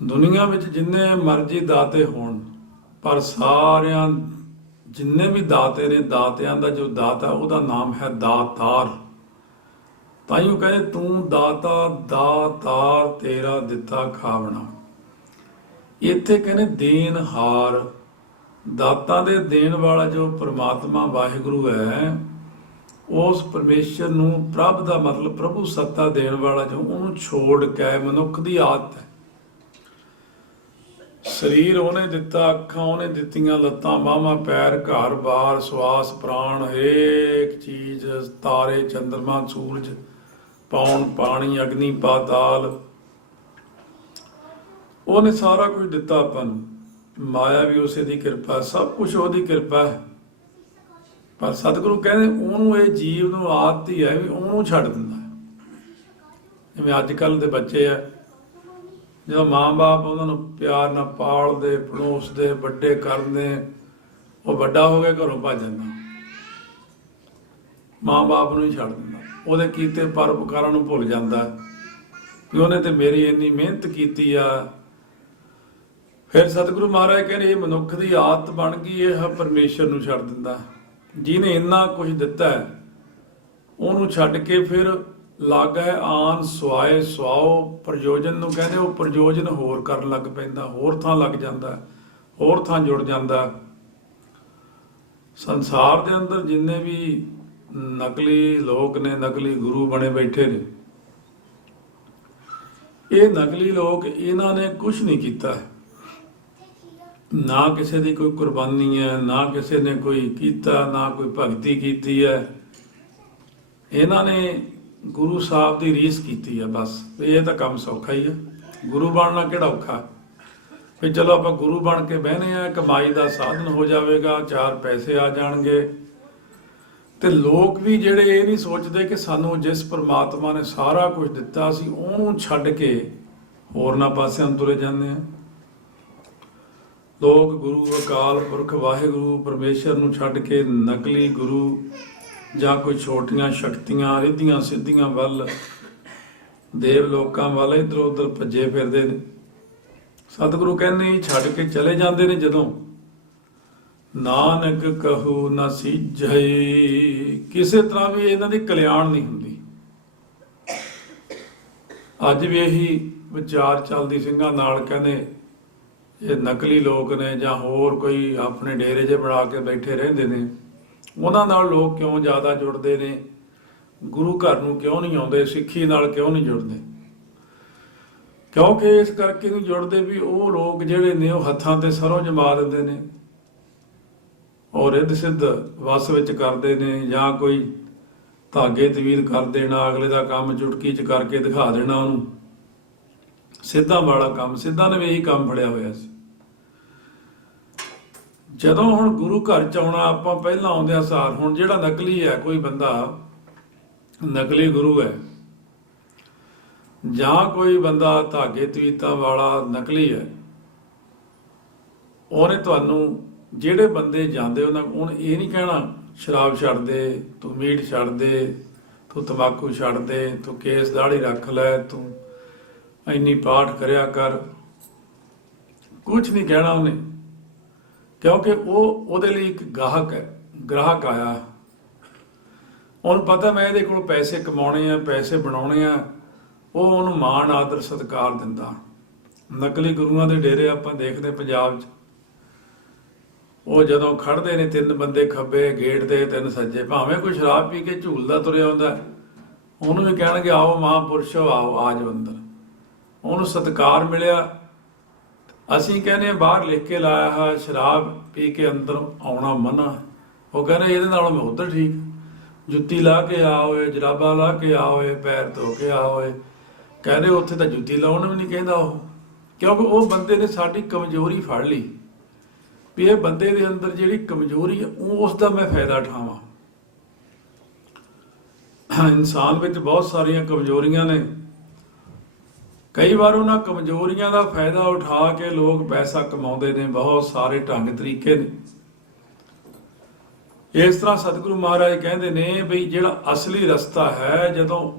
ਦੁਨੀਆ ਵਿੱਚ ਜਿੰਨੇ ਮਰਜ਼ੀ ਦਾਤੇ ਹੋਣ, ਪਰ ਸਾਰਿਆਂ ਜਿੰਨੇ ਵੀ ਦਾਤੇ ਨੇ, ਦਾਤਿਆਂ ਦਾ ਜੋ ਦਾਤਾ ਉਹਦਾ ਨਾਮ ਹੈ ਦਾਤਾਰ। ਤਾਂ ਹੀ ਉਹ ਕਹਿੰਦੇ ਤੂੰ ਦਾਤਾ ਦਾਤਾਰ ਤੇਰਾ ਦਿੱਤਾ ਖਾਵਣਾ। ਇੱਥੇ ਕਹਿੰਦੇ ਦੇਨਹਾਰ, ਦਾਤਾਂ ਦੇ ਦੇਣ ਵਾਲਾ ਜੋ ਪ੍ਰਮਾਤਮਾ ਵਾਹਿਗੁਰੂ ਹੈ, ਉਸ ਪਰਮੇਸ਼ਰ ਨੂੰ, ਪ੍ਰਭ ਦਾ ਮਤਲਬ ਪ੍ਰਭੂ ਸੱਤਾ ਦੇਣ ਵਾਲਾ, ਜੋ ਉਹਨੂੰ ਛੋੜ ਕੇ ਮਨੁੱਖ ਦੀ ਆਦਤ ਹੈ। ਸਰੀਰ ਉਹਨੇ ਦਿੱਤਾ, ਅੱਖਾਂ ਉਹਨੇ ਦਿੱਤੀਆਂ, ਲੱਤਾਂ ਬਾਹਾਂ ਪੈਰ ਘਰ ਬਾਰ ਸਵਾਸ ਪ੍ਰਾਣ ਹਰੇਕ ਚੀਜ਼, ਤਾਰੇ ਚੰਦਰਮਾ ਸੂਰਜ ਪੌਣ ਪਾਣੀ ਅਗਨੀ ਪਾਤਾਲ, ਉਹਨੇ ਸਾਰਾ ਕੁਝ ਦਿੱਤਾ ਆਪਾਂ ਨੂੰ। ਮਾਇਆ ਵੀ ਉਸੇ ਦੀ ਕਿਰਪਾ, ਸਭ ਕੁਝ ਉਹਦੀ ਕਿਰਪਾ ਹੈ। ਪਰ ਸਤਿਗੁਰੂ ਕਹਿੰਦੇ ਉਹਨੂੰ, ਇਹ ਜੀਵ ਨੂੰ ਆਦਤ ਹੀ ਹੈ ਵੀ ਉਹਨੂੰ ਛੱਡ ਦਿੰਦਾ। ਜਿਵੇਂ ਅੱਜ ਕੱਲ੍ਹ ਦੇ ਬੱਚੇ ਆ, ਜਦੋਂ ਮਾਂ-ਬਾਪ ਉਹਨਾਂ ਨੂੰ ਪਿਆਰ ਨਾਲ ਪਾਲਦੇ, ਪਲੋਸਦੇ, ਵੱਡੇ ਕਰਦੇ, ਉਹ ਵੱਡਾ ਹੋ ਕੇ ਘਰੋਂ ਭੱਜ ਜਾਂਦਾ, ਮਾਂ-ਬਾਪ ਨੂੰ ਹੀ ਛੱਡ ਦਿੰਦਾ। ਉਹਦੇ ਕੀਤੇ ਪਰਉਪਕਾਰਾਂ ਨੂੰ ਭੁੱਲ ਜਾਂਦਾ ਵੀ ਉਹਨੇ ਤੇ ਮੇਰੀ ਇੰਨੀ ਮਿਹਨਤ ਕੀਤੀ ਆ। ਫਿਰ ਸਤਿਗੁਰੂ ਮਹਾਰਾਜ ਕਹਿੰਦੇ ਇਹ ਮਨੁੱਖ ਦੀ ਆਦਤ ਬਣ ਗਈ, ਇਹ ਪਰਮੇਸ਼ਰ ਨੂੰ ਛੱਡ ਦਿੰਦਾ। ਜਿਹਨੇ ਇੰਨਾ ਕੁਝ ਦਿੱਤਾ ਉਹਨੂੰ ਛੱਡ ਕੇ ਫਿਰ ਲੱਗ ਹੈ ਆਨ ਸੁਆਏ ਸੁਆਓ, ਪ੍ਰਯੋਜਨ ਨੂੰ ਕਹਿੰਦੇ, ਉਹ ਪ੍ਰਯੋਜਨ ਹੋਰ ਕਰਨ ਲੱਗ ਪੈਂਦਾ, ਹੋਰ ਥਾਂ ਲੱਗ ਜਾਂਦਾ, ਹੋਰ ਥਾਂ ਜੁੜ ਜਾਂਦਾ। ਸੰਸਾਰ ਦੇ ਅੰਦਰ ਜਿੰਨੇ ਵੀ ਨਕਲੀ ਲੋਕ ਨੇ, ਨਕਲੀ ਗੁਰੂ ਬਣੇ ਬੈਠੇ ਨੇ, ਇਹ ਨਕਲੀ ਲੋਕ, ਇਹਨਾਂ ਨੇ ਕੁਝ ਨਹੀਂ ਕੀਤਾ। ਨਾ ਕਿਸੇ ਦੀ ਕੋਈ ਕੁਰਬਾਨੀ ਹੈ, ਨਾ ਕਿਸੇ ਨੇ ਕੋਈ ਕੀਤਾ, ਨਾ ਕੋਈ ਭਗਤੀ ਕੀਤੀ ਹੈ। ਇਹਨਾਂ ਨੇ ਗੁਰੂ ਸਾਹਿਬ ਦੀ ਰੀਸ ਕੀਤੀ ਹੈ ਬਸ। ਇਹ ਤਾਂ ਕੰਮ ਸੌਖਾ ਹੀ ਹੈ, ਗੁਰੂ ਬਣਨਾ ਕਿਹੜਾ ਔਖਾ। ਵੀ ਚਲੋ ਆਪਾਂ ਗੁਰੂ ਬਣ ਕੇ ਬਹਿਨੇ ਆ, ਕਮਾਈ ਦਾ ਸਾਧਨ ਹੋ ਜਾਵੇਗਾ, 4 ਪੈਸੇ ਆ ਜਾਣਗੇ। ਤੇ ਲੋਕ ਵੀ ਜਿਹੜੇ ਇਹ ਨਹੀਂ ਸੋਚਦੇ ਕਿ ਸਾਨੂੰ ਜਿਸ ਪ੍ਰਮਾਤਮਾ ਨੇ ਸਾਰਾ ਕੁਝ ਦਿੱਤਾ ਸੀ ਉਹਨੂੰ ਛੱਡ ਕੇ ਹੋਰਨਾਂ ਪਾਸਿਆਂ ਨੂੰ ਤੁਰੇ ਜਾਂਦੇ ਆ। ਲੋਕ ਗੁਰੂ ਅਕਾਲ ਪੁਰਖ ਵਾਹਿਗੁਰੂ ਪਰਮੇਸ਼ਰ ਨੂੰ ਛੱਡ ਕੇ ਨਕਲੀ ਗੁਰੂ ਜਾਂ ਕੋਈ ਛੋਟੀਆਂ ਸ਼ਕਤੀਆਂ, ਰਿੱਧੀਆਂ ਸਿੱਧੀਆਂ ਵੱਲ, ਦੇਵ ਲੋਕਾਂ ਵੱਲ ਇੱਧਰ ਉੱਧਰ ਭੱਜੇ ਫਿਰਦੇ ਨੇ। ਸਤਿਗੁਰੂ ਕਹਿੰਦੇ ਛੱਡ ਕੇ ਚਲੇ ਜਾਂਦੇ ਨੇ। ਜਦੋਂ ਨਾਨਕ ਕਹੂ ਨਾ ਸੀਝੈ, ਕਿਸੇ ਤਰ੍ਹਾਂ ਵੀ ਇਹਨਾਂ ਦੀ ਕਲਿਆਣ ਨਹੀਂ ਹੁੰਦੀ। ਅੱਜ ਵੀ ਇਹੀ ਵਿਚਾਰ ਚੱਲਦੀ ਸਿੰਘਾਂ ਨਾਲ, ਕਹਿੰਦੇ ਇਹ ਨਕਲੀ ਲੋਕ ਨੇ ਜਾਂ ਹੋਰ ਕੋਈ ਆਪਣੇ ਡੇਰੇ 'ਚ ਬਣਾ ਕੇ ਬੈਠੇ ਰਹਿੰਦੇ ਨੇ, ਉਹਨਾਂ ਨਾਲ ਲੋਕ ਕਿਉਂ ਜ਼ਿਆਦਾ ਜੁੜਦੇ ਨੇ, ਗੁਰੂ ਘਰ ਨੂੰ ਕਿਉਂ ਨਹੀਂ ਆਉਂਦੇ, ਸਿੱਖੀ ਨਾਲ ਕਿਉਂ ਨਹੀਂ ਜੁੜਦੇ। ਕਿਉਂਕਿ ਇਸ ਕਰਕੇ ਨਹੀਂ ਜੁੜਦੇ ਵੀ ਉਹ ਲੋਕ ਜਿਹੜੇ ਨੇ ਉਹ ਹੱਥਾਂ ਤੇ ਸਰੋਂ ਜਮਾ ਦਿੰਦੇ ਨੇ, ਔਰ ਰਿੱਧ ਸਿੱਧ ਵਸ ਵਿੱਚ ਕਰਦੇ ਨੇ, ਜਾਂ ਕੋਈ ਧਾਗੇ ਤਵੀਰ ਕਰ ਦੇਣਾ, ਅਗਲੇ ਦਾ ਕੰਮ ਚੁਟਕੀ 'ਚ ਕਰਕੇ ਦਿਖਾ ਦੇਣਾ ਉਹਨੂੰ। ਸਿੱਧਾਂ ਵਾਲਾ ਕੰਮ, ਸਿੱਧਾਂ ਨੇ ਵੀ ਇਹੀ ਕੰਮ ਫੜਿਆ ਹੋਇਆ ਸੀ। ਜਦੋਂ ਹੁਣ ਗੁਰੂ ਘਰ 'ਚ ਆਉਣਾ, ਆਪਾਂ ਪਹਿਲਾਂ ਆਉਂਦਿਆਂ ਸਾਰ, ਹੁਣ ਜਿਹੜਾ ਨਕਲੀ ਹੈ, ਕੋਈ ਬੰਦਾ ਨਕਲੀ ਗੁਰੂ ਹੈ ਜਾਂ ਕੋਈ ਬੰਦਾ ਧਾਗੇ ਤਵੀਤਾਂ ਵਾਲਾ ਨਕਲੀ ਹੈ, ਉਹਨੇ ਤੁਹਾਨੂੰ, ਜਿਹੜੇ ਬੰਦੇ ਜਾਂਦੇ ਉਹਨਾਂ ਹੁਣ ਇਹ ਨਹੀਂ ਕਹਿਣਾ ਸ਼ਰਾਬ ਛੱਡ ਦੇ, ਤੂੰ ਮੀਟ ਛੱਡ ਦੇ, ਤੂੰ ਤੰਬਾਕੂ ਛੱਡ ਦੇ, ਤੂੰ ਕੇਸ ਦਾੜੀ ਰੱਖ ਲੈ, ਤੂੰ ਇੰਨੀ ਪਾਠ ਕਰਿਆ ਕਰ, ਕੁਝ ਨਹੀਂ ਕਹਿਣਾ ਉਹਨੇ, ਕਿਉਂਕਿ ਉਹਦੇ ਲਈ ਇੱਕ ਗ੍ਰਾਹਕ ਆਇਆ। ਉਹਨੂੰ ਪਤਾ ਮੈਂ ਇਹਦੇ ਕੋਲ ਪੈਸੇ ਕਮਾਉਣੇ ਆ, ਪੈਸੇ ਬਣਾਉਣੇ ਆ, ਉਹ ਉਹਨੂੰ ਮਾਣ ਆਦਰ ਸਤਿਕਾਰ ਦਿੰਦਾ। ਨਕਲੀ ਗੁਰੂਆਂ ਦੇ ਡੇਰੇ ਆਪਾਂ ਦੇਖਦੇ ਪੰਜਾਬ 'ਚ, ਉਹ ਜਦੋਂ ਖੜਦੇ ਨੇ, 3 ਬੰਦੇ ਖੱਬੇ ਗੇਟ ਦੇ, 3 ਸੱਜੇ, ਭਾਵੇਂ ਕੋਈ ਸ਼ਰਾਬ ਪੀ ਕੇ ਝੂਲਦਾ ਤੁਰਿਆ ਹੁੰਦਾ, ਉਹਨੂੰ ਵੀ ਕਹਿਣਗੇ ਆਓ ਮਹਾਂਪੁਰਸ਼ੋ, ਆਓ, ਆ ਜਾਓ ਅੰਦਰ। ਉਹਨੂੰ ਸਤਿਕਾਰ ਮਿਲਿਆ। ਅਸੀਂ ਕਹਿੰਦੇ ਬਾਹਰ ਲਿਖ ਕੇ ਲਾਇਆ ਹੈ ਸ਼ਰਾਬ ਪੀ ਕੇ ਅੰਦਰ ਆਉਣਾ ਮਨਾ, ਉਹ ਕਹਿੰਦੇ ਇਹਦੇ ਨਾਲੋਂ ਮੈਂ ਉੱਧਰ ਠੀਕ, ਜੁੱਤੀ ਲਾ ਕੇ ਆ ਹੋਏ, ਜਰਾਬਾਂ ਲਾ ਕੇ ਆ ਹੋਏ, ਪੈਰ ਧੋ ਕੇ ਆ ਹੋਏ। ਕਹਿੰਦੇ ਉੱਥੇ ਤਾਂ ਜੁੱਤੀ ਲਾਉਣ ਵੀ ਨਹੀਂ ਕਹਿੰਦਾ ਉਹ, ਕਿਉਂਕਿ ਉਹ ਬੰਦੇ ਨੇ ਸਾਡੀ ਕਮਜ਼ੋਰੀ ਫੜ ਲਈ ਵੀ ਇਹ ਬੰਦੇ ਦੇ ਅੰਦਰ ਜਿਹੜੀ ਕਮਜ਼ੋਰੀ ਹੈ, ਉਸ ਦਾ ਮੈਂ ਫਾਇਦਾ ਉਠਾਵਾਂ। ਇਨਸਾਨ ਵਿੱਚ ਬਹੁਤ ਸਾਰੀਆਂ ਕਮਜ਼ੋਰੀਆਂ ਨੇ, ਕਈ ਵਾਰ ਉਹਨਾਂ ਕਮਜ਼ੋਰੀਆਂ ਦਾ ਫਾਇਦਾ ਉਠਾ ਕੇ ਲੋਕ ਪੈਸਾ ਕਮਾਉਂਦੇ ਨੇ, ਬਹੁਤ ਸਾਰੇ ਢੰਗ ਤਰੀਕੇ ਨੇ। ਇਸ ਤਰ੍ਹਾਂ ਸਤਿਗੁਰੂ ਮਹਾਰਾਜ ਕਹਿੰਦੇ ਨੇ ਬਈ ਜਿਹੜਾ ਅਸਲੀ ਰਸਤਾ ਹੈ, ਜਦੋਂ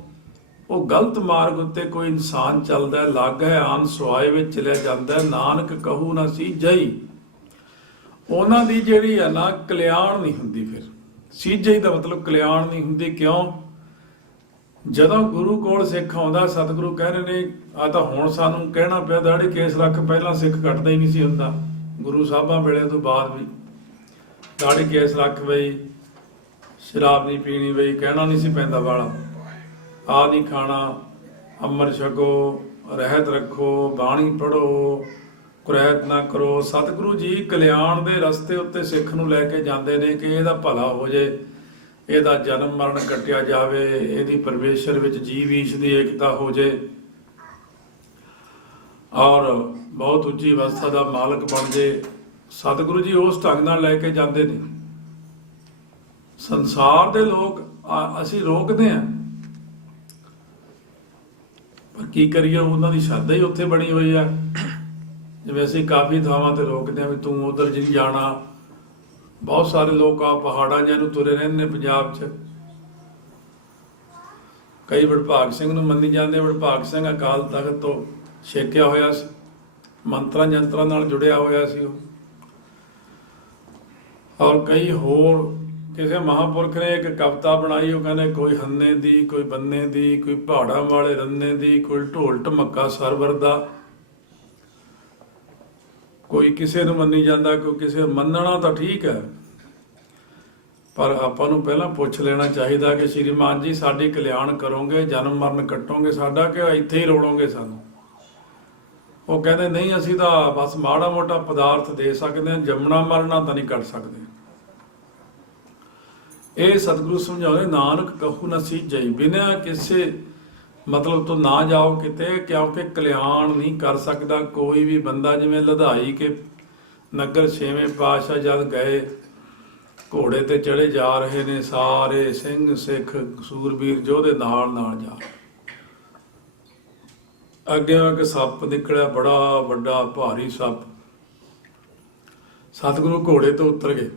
ਉਹ ਗਲਤ ਮਾਰਗ ਉੱਤੇ ਕੋਈ ਇਨਸਾਨ ਚੱਲਦਾ, ਲੱਗ ਹੈ ਆਨ ਸੁਆਏ ਵਿੱਚ ਚਲਿਆ ਜਾਂਦਾ, ਨਾਨਕ ਕਹੂ ਨਾ ਸੀਜਈ, ਉਹਨਾਂ ਦੀ ਜਿਹੜੀ ਹੈ ਨਾ ਕਲਿਆਣ ਨਹੀਂ ਹੁੰਦੀ। ਫਿਰ ਸੀਜਈ ਦਾ ਮਤਲਬ ਕਲਿਆਣ ਨਹੀਂ ਹੁੰਦੀ। ਕਿਉਂ? ਜਦੋਂ ਗੁਰੂ ਕੋਲ ਸਿੱਖ ਆਉਂਦਾ, ਸਤਿਗੁਰੂ ਕਹਿ ਰਹੇ ਨੇ, ਆ ਤਾਂ ਹੁਣ ਸਾਨੂੰ ਕਹਿਣਾ ਪਿਆ ਦਾੜੀ ਕੇਸ ਰੱਖ, ਪਹਿਲਾਂ ਸਿੱਖ ਕੱਟਦਾ ਹੀ ਨਹੀਂ ਸੀ ਹੁੰਦਾ, ਗੁਰੂ ਸਾਹਿਬਾਂ ਵੇਲੇ ਤੋਂ ਬਾਅਦ ਵੀ ਦਾੜੀ ਕੇਸ ਰੱਖ ਬਈ, ਸ਼ਰਾਬ ਨਹੀਂ ਪੀਣੀ ਬਈ, ਕਹਿਣਾ ਨਹੀਂ ਸੀ ਪੈਂਦਾ ਵਾਲਾ, ਆ ਨਹੀਂ ਖਾਣਾ, ਅੰਮ੍ਰਿਤ ਛਕੋ, ਰਹਿਤ ਰੱਖੋ, ਬਾਣੀ ਪੜ੍ਹੋ, ਕੁਰੈਤ ਨਾ ਕਰੋ। ਸਤਿਗੁਰੂ ਜੀ ਕਲਿਆਣ ਦੇ ਰਸਤੇ ਉੱਤੇ ਸਿੱਖ ਨੂੰ ਲੈ ਕੇ ਜਾਂਦੇ ਨੇ ਕਿ ਇਹਦਾ ਭਲਾ ਹੋ ਜੇ, ਇਹਦਾ ਜਨਮ ਮਰਨ ਕੱਟਿਆ ਜਾਵੇ, ਇਹਦੀ ਪਰਮੇਸ਼ਰ ਵਿੱਚ ਜੀਵ ਈਸ਼ ਦੀ ਏਕਤਾ ਹੋ ਜੇ, ਔਰ ਬਹੁਤ ਉੱਚੀ ਅਵਸਥਾ ਦਾ ਮਾਲਕ ਬਣ ਜੇ। ਸਤਿਗੁਰੂ ਜੀ ਉਸ ਢੰਗ ਨਾਲ ਲੈ ਕੇ ਜਾਂਦੇ ਨੇ। ਸੰਸਾਰ ਦੇ ਲੋਕ ਅਸੀਂ ਰੋਕਦੇ ਹਾਂ, ਪਰ ਕੀ ਕਰੀਏ, ਉਹਨਾਂ ਦੀ ਸ਼ਰਧਾ ਹੀ ਉੱਥੇ ਬਣੀ ਹੋਈ ਆ। ਜਿਵੇਂ ਅਸੀਂ ਕਾਫੀ ਥਾਵਾਂ ਤੇ ਰੋਕਦੇ ਹਾਂ ਵੀ ਤੂੰ ਉਧਰ ਨਹੀਂ ਜਾਣਾ। ਬਹੁਤ ਸਾਰੇ ਲੋਕ ਆ ਪਹਾੜਾਂ ਜਿਹਨੂੰ ਤੁਰੇ ਰਹਿੰਦੇ ਨੇ ਪੰਜਾਬ 'ਚ। ਕਈ ਵਡਭਾਗ ਸਿੰਘ ਨੂੰ ਮੰਨੀ ਜਾਂਦੇ। ਵਡਭਾਗ ਸਿੰਘ ਅਕਾਲ ਤਖਤ ਤੋਂ ਛੇਕਿਆ ਹੋਇਆ ਸੀ, ਮੰਤਰਾਂ ਜੰਤਰਾਂ ਨਾਲ ਜੁੜਿਆ ਹੋਇਆ ਸੀ ਉਹ। ਔਰ ਕਈ ਹੋਰ ਕਿਸੇ ਮਹਾਂਪੁਰਖ ਨੇ ਇੱਕ ਕਵਿਤਾ ਬਣਾਈ, ਉਹ ਕਹਿੰਦੇ ਕੋਈ ਹੰਨੇ ਦੀ, ਕੋਈ ਬੰਨੇ ਦੀ, ਕੋਈ ਪਹਾੜਾਂ ਵਾਲੇ ਰੰਨੇ ਦੀ, ਕੋਈ ਢੋਲ ਢਮੱਕਾ ਸਰਵਰ ਦਾ। ਕੋਈ ਕਿਸੇ ਨੂੰ ਮੰਨੀ ਜਾਂਦਾ, ਕੋਈ ਕਿਸੇ ਮੰਨਣਾ ਤਾਂ ਠੀਕ ਹੈ, ਪਰ ਆਪਾਂ ਨੂੰ ਪਹਿਲਾਂ ਪੁੱਛ ਲੈਣਾ ਚਾਹੀਦਾ ਕਿ ਸ਼੍ਰੀਮਾਨ ਜੀ ਸਾਡੀ ਕਲਿਆਣ ਕਰੋਗੇ, ਜਨਮ ਮਰਨ ਕੱਟੋਗੇ ਸਾਡਾ ਕਿ ਇੱਥੇ ਹੀ ਰੋੜੋਗੇ ਸਾਨੂੰ? ਉਹ ਕਹਿੰਦੇ ਨਹੀਂ, ਅਸੀਂ ਤਾਂ ਬਸ ਮਾੜਾ ਮੋਟਾ ਪਦਾਰਥ ਦੇ ਸਕਦੇ ਹਾਂ, ਜੰਮਣਾ ਮਰਨਾ ਤਾਂ ਨਹੀਂ ਕੱਟ ਸਕਦੇ। ਇਹ ਸਤਿਗੁਰੂ ਸਮਝਾਉਂਦੇ, ਨਾਨਕ ਕਹੂ ਨਾ ਸੀਜਈ, ਬਿਨਾਂ ਕਿਸੇ ਮਤਲਬ ਤੋਂ ਨਾ ਜਾਓ ਕਿਤੇ, ਕਿਉਂਕਿ ਕਲਿਆਣ ਨਹੀਂ ਕਰ ਸਕਦਾ ਕੋਈ ਵੀ ਬੰਦਾ। ਜਿਵੇਂ ਲਧਾਈ ਕੇ ਨਗਰ 6ਵੇਂ ਪਾਤਸ਼ਾਹ ਜਦ ਗਏ, ਘੋੜੇ ਤੇ ਚੜੇ ਜਾ ਰਹੇ ਨੇ ਸਾਰੇ ਸਿੰਘ ਸਿੱਖ ਸੂਰਬੀਰ ਯੋਧੇ ਨਾਲ ਨਾਲ ਜਾ, ਅੱਗੇ ਇੱਕ ਸੱਪ ਨਿਕਲਿਆ, ਬੜਾ ਵੱਡਾ ਭਾਰੀ ਸੱਪ। ਸਤਿਗੁਰੂ ਘੋੜੇ ਤੋਂ ਉਤਰ ਗਏ,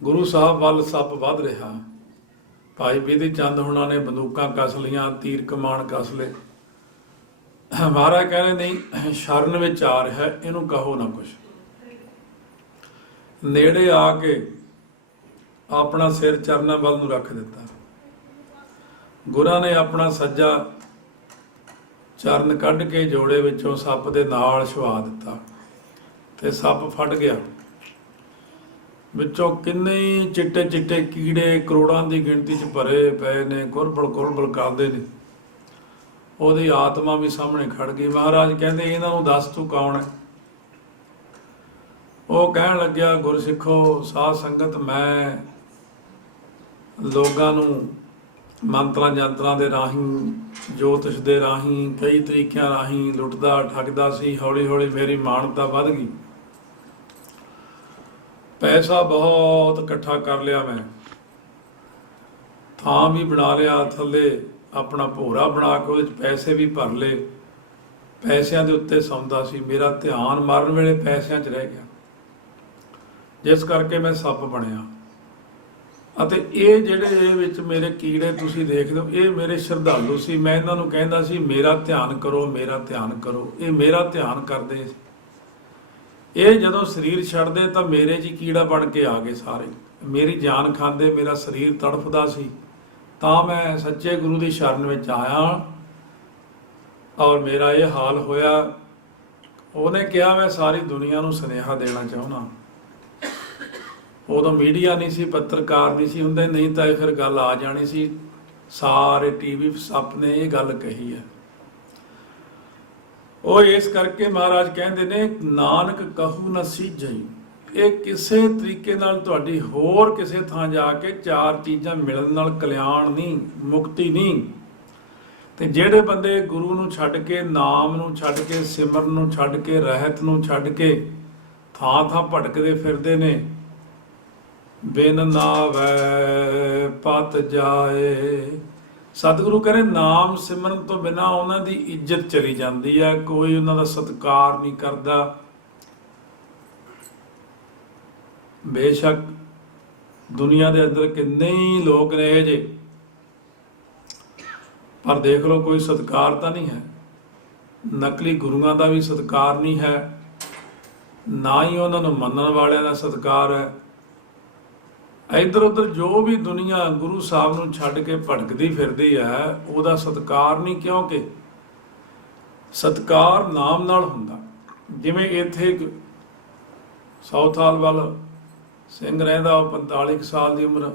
ਗੁਰੂ ਸਾਹਿਬ ਵੱਲ ਸੱਪ ਵੱਧ ਰਿਹਾ। ਭਾਈ ਬਿਧੀ ਚੰਦ ਹੁਣਾਂ ਨੇ ਬੰਦੂਕਾਂ ਕੱਸ ਲਈਆਂ, ਤੀਰ ਕਮਾਨ ਕੱਸ ਲਏ। ਮਹਾਰਾਜ ਕਹਿੰਦੇ ਨਹੀਂ, ਸ਼ਰਨ ਵਿੱਚ ਆ ਰਿਹਾ, ਇਹਨੂੰ ਕਹੋ ਨਾ ਕੁਛ। ਨੇੜੇ ਆ ਕੇ ਆਪਣਾ ਸਿਰ ਚਰਨਾਂ ਵੱਲ ਨੂੰ ਰੱਖ ਦਿੱਤਾ। ਗੁਰਾਂ ਨੇ ਆਪਣਾ ਸੱਜਾ ਚਰਨ ਕੱਢ ਕੇ ਜੋੜੇ ਵਿੱਚੋਂ ਸੱਪ ਦੇ ਨਾਲ ਛੁਆ ਦਿੱਤਾ ਤੇ ਸੱਪ ਫਟ ਗਿਆ। ਵਿੱਚੋਂ ਕਿੰਨੇ ਚਿੱਟੇ ਚਿੱਟੇ ਕੀੜੇ ਕਰੋੜਾਂ ਦੀ ਗਿਣਤੀ 'ਚ ਭਰੇ ਪਏ ਨੇ, ਕੁਰਬਲ ਕਰਦੇ ਨੇ। ਉਹਦੀ ਆਤਮਾ ਵੀ ਸਾਹਮਣੇ ਖੜ ਗਈ। ਮਹਾਰਾਜ ਕਹਿੰਦੇ ਇਹਨਾਂ ਨੂੰ ਦੱਸ ਤੂੰ ਕੌਣ ਹੈ? ਉਹ ਕਹਿਣ ਲੱਗਿਆ, ਗੁਰਸਿੱਖੋ ਸਾਧ ਸੰਗਤ, ਮੈਂ ਲੋਕਾਂ ਨੂੰ ਮੰਤਰਾਂ ਜੰਤਰਾਂ ਦੇ ਰਾਹੀਂ, ਜੋਤਿਸ਼ ਦੇ ਰਾਹੀਂ, ਕਈ ਤਰੀਕਿਆਂ ਰਾਹੀਂ ਲੁੱਟਦਾ ਠੱਗਦਾ ਸੀ। ਹੌਲੀ ਹੌਲੀ ਮੇਰੀ ਮਾਨਤਾ ਵੱਧ ਗਈ, ਪੈਸਾ ਬਹੁਤ ਇਕੱਠਾ ਕਰ ਲਿਆ। ਮੈਂ ਥਾਂ ਵੀ ਬਣਾ ਲਿਆ, ਥੱਲੇ ਆਪਣਾ ਭੋਰਾ ਬਣਾ ਕੇ ਉਹਦੇ 'ਚ ਪੈਸੇ ਵੀ ਭਰ ਲਏ। ਪੈਸਿਆਂ ਦੇ ਉੱਤੇ ਸੌਂਦਾ ਸੀ। ਮੇਰਾ ਧਿਆਨ ਮਰਨ ਵੇਲੇ ਪੈਸਿਆਂ 'ਚ ਰਹਿ ਗਿਆ, ਜਿਸ ਕਰਕੇ ਮੈਂ ਸੱਪ ਬਣਿਆ। ਅਤੇ ਇਹ ਜਿਹੜੇ ਇਹ ਵਿੱਚ ਮੇਰੇ ਕੀੜੇ ਤੁਸੀਂ ਦੇਖਦੇ ਹੋ, ਇਹ ਮੇਰੇ ਸ਼ਰਧਾਲੂ ਸੀ। ਮੈਂ ਇਹਨਾਂ ਨੂੰ ਕਹਿੰਦਾ ਸੀ ਮੇਰਾ ਧਿਆਨ ਕਰੋ, ਮੇਰਾ ਧਿਆਨ ਕਰੋ। ਇਹ ਮੇਰਾ ਧਿਆਨ ਕਰਦੇ। ਇਹ ਜਦੋਂ ਸਰੀਰ ਛੱਡਦੇ ਤਾਂ ਮੇਰੇ 'ਚ ਕੀੜਾ ਬਣ ਕੇ ਆ ਗਏ ਸਾਰੇ, ਮੇਰੀ ਜਾਨ ਖਾਂਦੇ। ਮੇਰਾ ਸਰੀਰ ਤੜਫਦਾ ਸੀ, ਤਾਂ ਮੈਂ ਸੱਚੇ ਗੁਰੂ ਦੀ ਸ਼ਰਨ ਵਿੱਚ ਆਇਆ ਔਰ ਮੇਰਾ ਇਹ ਹਾਲ ਹੋਇਆ। ਉਹਨੇ ਕਿਹਾ ਮੈਂ ਸਾਰੀ ਦੁਨੀਆ ਨੂੰ ਸੁਨੇਹਾ ਦੇਣਾ ਚਾਹੁੰਦਾ। ਉਦੋਂ ਮੀਡੀਆ ਨਹੀਂ ਸੀ, ਪੱਤਰਕਾਰ ਨਹੀਂ ਸੀ ਹੁੰਦੇ, ਨਹੀਂ ਤਾਂ ਇਹ ਫਿਰ ਗੱਲ ਆ ਜਾਣੀ ਸੀ। ਸਾਰੇ ਟੀਵੀ ਸੱਪ ਨੇ ਇਹ ਗੱਲ ਕਹੀ ਹੈ। ਉਹ ਇਸ ਕਰਕੇ ਮਹਾਰਾਜ ਕਹਿੰਦੇ ਨੇ ਨਾਨਕ ਕਹੂ ਨ ਸੀਝਈ। ਇਹ ਕਿਸੇ ਤਰੀਕੇ ਨਾਲ ਤੁਹਾਡੀ ਹੋਰ ਕਿਸੇ ਥਾਂ ਜਾ ਕੇ ਚਾਰ ਚੀਜ਼ਾਂ ਮਿਲਣ ਨਾਲ ਕਲਿਆਣ ਨਹੀਂ, ਮੁਕਤੀ ਨਹੀਂ। ਤੇ ਜਿਹੜੇ ਬੰਦੇ ਗੁਰੂ ਨੂੰ ਛੱਡ ਕੇ, ਨਾਮ ਨੂੰ ਛੱਡ ਕੇ, ਸਿਮਰਨ ਨੂੰ ਛੱਡ ਕੇ, ਰਹਿਤ ਨੂੰ ਛੱਡ ਕੇ ਥਾਂ ਥਾਂ ਭਟਕਦੇ ਫਿਰਦੇ ਨੇ, ਬਿਨ ਨਾਵੈ ਪਤ ਜਾਏ। ਸਤਿਗੁਰੂ ਕਹਿੰਦੇ ਨਾਮ ਸਿਮਰਨ ਤੋਂ ਬਿਨਾਂ ਉਹਨਾਂ ਦੀ ਇੱਜ਼ਤ ਚਲੀ ਜਾਂਦੀ ਹੈ, ਕੋਈ ਉਹਨਾਂ ਦਾ ਸਤਿਕਾਰ ਨਹੀਂ ਕਰਦਾ। ਬੇਸ਼ੱਕ ਦੁਨੀਆ ਦੇ ਅੰਦਰ ਕਿੰਨੇ ਹੀ ਲੋਕ ਨੇ ਇਹ ਜੇ, ਪਰ ਦੇਖ ਲਓ ਕੋਈ ਸਤਿਕਾਰ ਤਾਂ ਨਹੀਂ ਹੈ। ਨਕਲੀ ਗੁਰੂਆਂ ਦਾ ਵੀ ਸਤਿਕਾਰ ਨਹੀਂ ਹੈ, ਨਾ ਹੀ ਉਹਨਾਂ ਨੂੰ ਮੰਨਣ ਵਾਲਿਆਂ ਦਾ ਸਤਿਕਾਰ ਹੈ। ਇੱਧਰ ਉੱਧਰ ਜੋ ਵੀ ਦੁਨੀਆ ਗੁਰੂ ਸਾਹਿਬ ਨੂੰ ਛੱਡ ਕੇ ਭਟਕਦੀ ਫਿਰਦੀ ਹੈ, ਉਹਦਾ ਸਤਿਕਾਰ ਨਹੀਂ। ਕਿਉਂਕਿ ਸਤਿਕਾਰ ਨਾਮ ਨਾਲ ਹੁੰਦਾ। ਜਿਵੇਂ ਇੱਥੇ ਸਾਊਥਾਲ ਵੱਲ ਸਿੰਘ ਰਹਿੰਦਾ, ਉਹ 45 ਸਾਲ ਦੀ ਉਮਰ।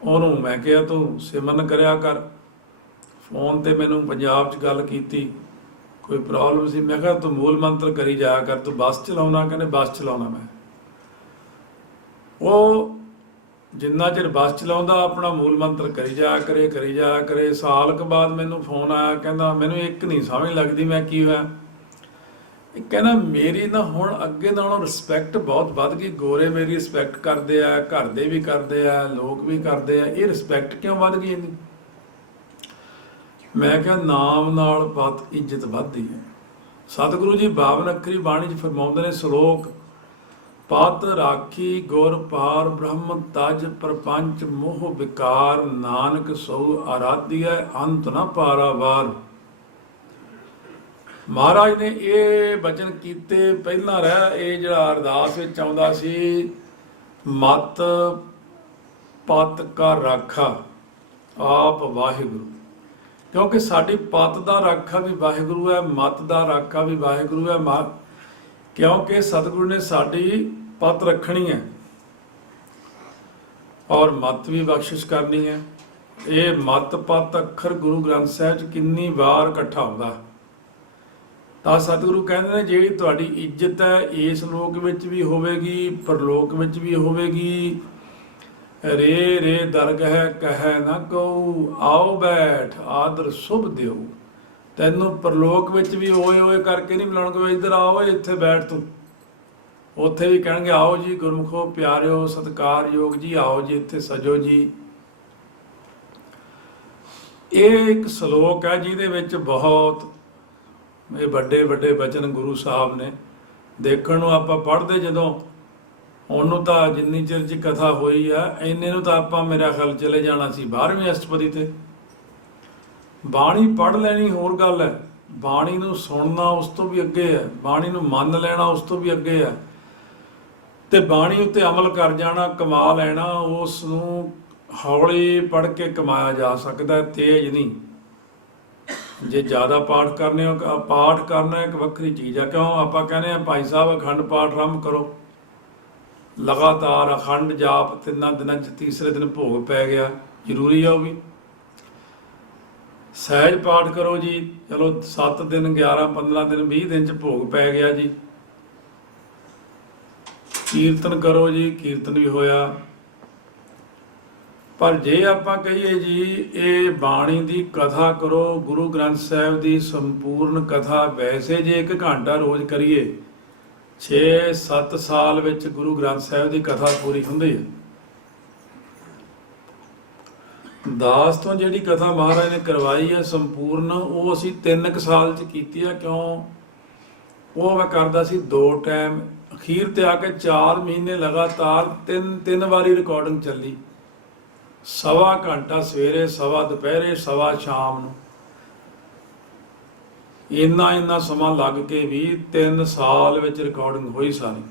ਉਹਨੂੰ ਮੈਂ ਕਿਹਾ ਤੂੰ ਸਿਮਰਨ ਕਰਿਆ ਕਰ। ਫੋਨ ਤੇ ਮੈਨੂੰ ਪੰਜਾਬ 'ਚ ਗੱਲ ਕੀਤੀ, ਕੋਈ ਪ੍ਰੋਬਲਮ ਸੀ। ਮੈਂ ਕਿਹਾ ਤੂੰ ਮੂਲ ਮੰਤਰ ਕਰੀ ਜਾਇਆ ਕਰ, ਤੂੰ ਬੱਸ ਚਲਾਉਣਾ? ਕਹਿੰਦੇ ਬੱਸ ਚਲਾਉਣਾ ਮੈਂ। ਉਹ ਜਿੰਨਾ ਚਿਰ ਬੱਸ ਚਲਾਉਂਦਾ ਆਪਣਾ ਮੂਲ ਮੰਤਰ ਕਰੀ ਜਾਇਆ ਕਰੇ। ਸਾਲ ਕੁ ਬਾਅਦ ਮੈਨੂੰ ਫੋਨ ਆਇਆ, ਕਹਿੰਦਾ ਮੈਨੂੰ ਇੱਕ ਨਹੀਂ ਸਮਝ ਲੱਗਦੀ ਮੈਂ ਕੀ ਹੋਇਆ। ਕਹਿੰਦਾ ਮੇਰੀ ਨਾ ਹੁਣ ਅੱਗੇ ਨਾਲੋਂ ਰਿਸਪੈਕਟ ਬਹੁਤ ਵੱਧ ਗਈ। ਗੋਰੇ ਮੇਰੀ ਰਿਸਪੈਕਟ ਕਰਦੇ ਆ, ਘਰ ਦੇ ਵੀ ਕਰਦੇ ਆ, ਲੋਕ ਵੀ ਕਰਦੇ ਆ। ਇਹ ਰਿਸਪੈਕਟ ਕਿਉਂ ਵੱਧ ਗਈ ਇਹਦੀ? ਮੈਂ ਕਿਹਾ ਨਾਮ ਨਾਲ ਬਹੁਤ ਇੱਜ਼ਤ ਵੱਧਦੀ ਹੈ। ਸਤਿਗੁਰੂ ਜੀ 52 ਅੱਖਰੀ ਬਾਣੀ 'ਚ ਫਰਮਾਉਂਦੇ ਨੇ ਸ਼ਲੋਕ, ਪਤ ਰਾਖੀ ਗੁਰ ਪਾਰ ਬ੍ਰਹਮ ਤਜ ਪ੍ਰਪੰਚ ਮੋਹ ਵਿਕਾਰ, ਨਾਨਕ ਸੋ ਆਰਾਧਿਐ ਅੰਤ ਨ ਪਾਰਾਵਾਰ। ਮਹਾਰਾਜ ਨੇ ਇਹ ਬਚਨ ਕੀਤੇ ਪਹਿਲਾਂ ਇਹ ਜਿਹੜਾ ਅਰਦਾਸ ਵਿੱਚ ਆਉਂਦਾ ਸੀ, ਮਤ ਪਤ ਕਾ ਰਾਖਾ ਆਪ ਵਾਹਿਗੁਰੂ। ਕਿਉਂਕਿ ਸਾਡੀ ਪਤ ਦਾ ਰਾਖਾ ਵੀ ਵਾਹਿਗੁਰੂ ਹੈ, ਮਤ ਦਾ ਰਾਖਾ ਵੀ ਵਾਹਿਗੁਰੂ ਹੈ। ਕਿਉਂਕਿ ਸਤਿਗੁਰੂ ਨੇ ਸਾਡੀ ਪਤ ਰੱਖਣੀ ਹੈ ਔਰ ਮਤ ਵੀ ਬਖਸ਼ਿਸ਼ ਕਰਨੀ ਹੈ। ਇਹ ਮਤ ਪਤ ਅੱਖਰ ਗੁਰੂ ਗ੍ਰੰਥ ਸਾਹਿਬ 'ਚ ਕਿੰਨੀ ਵਾਰ ਇਕੱਠਾ ਹੁੰਦਾ। ਤਾਂ ਸਤਿਗੁਰੂ ਕਹਿੰਦੇ ਨੇ ਜਿਹੜੀ ਤੁਹਾਡੀ ਇੱਜ਼ਤ ਹੈ ਇਸ ਲੋਕ ਵਿੱਚ ਵੀ ਹੋਵੇਗੀ, ਪਰਲੋਕ ਵਿੱਚ ਵੀ ਹੋਵੇਗੀ। ਰੇ ਰੇ ਦਰਗਹਿ ਕਹਿ ਨਾ ਕਹੂ, ਆਓ ਬੈਠ ਆਦਰ ਸੁਭ ਦਿਓ। ਤੈਨੂੰ ਪਰਲੋਕ ਵਿੱਚ ਵੀ ਓਏ ਓਏ ਕਰਕੇ ਨਹੀਂ ਬੁਲਾਉਣਗੇ, ਇੱਧਰ ਆਓ ਇੱਥੇ ਬੈਠ ਤੂੰ। ਉੱਥੇ ਵੀ ਕਹਿਣਗੇ ਆਓ ਜੀ ਗੁਰਮੁਖੋ ਪਿਆਰਿਓ ਸਤਿਕਾਰਯੋਗ ਜੀ, ਆਓ ਜੀ ਇੱਥੇ ਸਜੋ ਜੀ। ਇਹ ਇੱਕ ਸ਼ਲੋਕ ਹੈ ਜਿਹਦੇ ਵਿੱਚ ਬਹੁਤ ਇਹ ਵੱਡੇ ਵੱਡੇ ਬਚਨ ਗੁਰੂ ਸਾਹਿਬ ਨੇ। ਦੇਖਣ ਨੂੰ ਆਪਾਂ ਪੜ੍ਹਦੇ ਜਦੋਂ, ਉਹਨੂੰ ਤਾਂ ਜਿੰਨੀ ਚਿਰ 'ਚ ਕਥਾ ਹੋਈ ਆ ਇੰਨੇ ਨੂੰ ਤਾਂ ਆਪਾਂ ਮੇਰਾ ਖਿਆਲ ਚਲੇ ਜਾਣਾ ਸੀ 12ਵੀਂ ਅਸ਼ਟਪਦੀ ਤੇ। ਬਾਣੀ ਪੜ੍ਹ ਲੈਣੀ ਹੋਰ ਗੱਲ ਹੈ, ਬਾਣੀ ਨੂੰ ਸੁਣਨਾ ਉਸ ਤੋਂ ਵੀ ਅੱਗੇ ਹੈ, ਬਾਣੀ ਨੂੰ ਮੰਨ ਲੈਣਾ ਉਸ ਤੋਂ ਵੀ ਅੱਗੇ ਹੈ। ਤੇ ਬਾਣੀ ਉੱਤੇ ਅਮਲ ਕਰ ਜਾਣਾ, ਕਮਾ ਲੈਣਾ, ਉਸ ਨੂੰ ਹੌਲੀ ਪੜ੍ਹ ਕੇ ਕਮਾਇਆ ਜਾ ਸਕਦਾ, ਤੇਜ਼ ਨਹੀਂ। ਜੇ ਜ਼ਿਆਦਾ ਪਾਠ ਕਰਨੇ ਹੋ, ਪਾਠ ਕਰਨਾ ਇੱਕ ਵੱਖਰੀ ਚੀਜ਼ ਆ। ਕਿਉਂ ਆਪਾਂ ਕਹਿੰਦੇ ਆ ਭਾਈ ਸਾਹਿਬ ਅਖੰਡ ਪਾਠ ਆਰੰਭ ਕਰੋ, ਲਗਾਤਾਰ ਅਖੰਡ ਜਾਪ 3 ਦਿਨਾਂ 'ਚ ਤੀਸਰੇ ਦਿਨ ਭੋਗ ਪੈ ਗਿਆ, ਜ਼ਰੂਰੀ ਆ ਉਹ ਵੀ। ਸਹਿਜ ਪਾਠ ਕਰੋ ਜੀ, ਚਲੋ 7 ਦਿਨ 11 15 ਦਿਨ 20 ਦਿਨ 'ਚ ਭੋਗ ਪੈ ਗਿਆ ਜੀ। ਕੀਰਤਨ ਕਰੋ ਜੀ, ਕੀਰਤਨ ਵੀ ਹੋਇਆ। ਪਰ ਜੇ ਆਪਾਂ ਕਹੀਏ ਜੀ ਇਹ ਬਾਣੀ ਦੀ ਕਥਾ ਕਰੋ, ਗੁਰੂ ਗ੍ਰੰਥ ਸਾਹਿਬ ਦੀ ਸੰਪੂਰਨ ਕਥਾ, ਵੈਸੇ ਜੇ 1 ਘੰਟਾ ਰੋਜ਼ ਕਰੀਏ 6-7 ਸਾਲ ਵਿੱਚ ਗੁਰੂ ਗ੍ਰੰਥ ਸਾਹਿਬ ਦੀ ਕਥਾ ਪੂਰੀ ਹੁੰਦੀ ਹੈ। ਦਾਸ ਤੋਂ ਜਿਹੜੀ ਕਥਾ ਮਹਾਰਾਜ ਨੇ ਕਰਵਾਈ ਹੈ ਸੰਪੂਰਨ, ਉਹ ਅਸੀਂ 3 ਸਾਲ 'ਚ ਕੀਤੀ ਹੈ। ਕਿਉਂ? ਉਹ ਮੈਂ ਕਰਦਾ ਸੀ 2 ਟਾਈਮ, ਅਖੀਰ ਤੇ ਆ ਕੇ 4 ਮਹੀਨੇ ਲਗਾਤਾਰ 3 ਵਾਰੀ ਰਿਕਾਰਡਿੰਗ ਚੱਲੀ। 1.25 ਘੰਟਾ ਸਵੇਰੇ, 1.25 ਦੁਪਹਿਰੇ, 1.25 ਸ਼ਾਮ ਨੂੰ। ਇੰਨਾ ਸਮਾਂ ਲੱਗ ਕੇ ਵੀ 3 ਸਾਲ ਵਿੱਚ ਰਿਕਾਰਡਿੰਗ ਹੋਈ ਸਾਰੀ।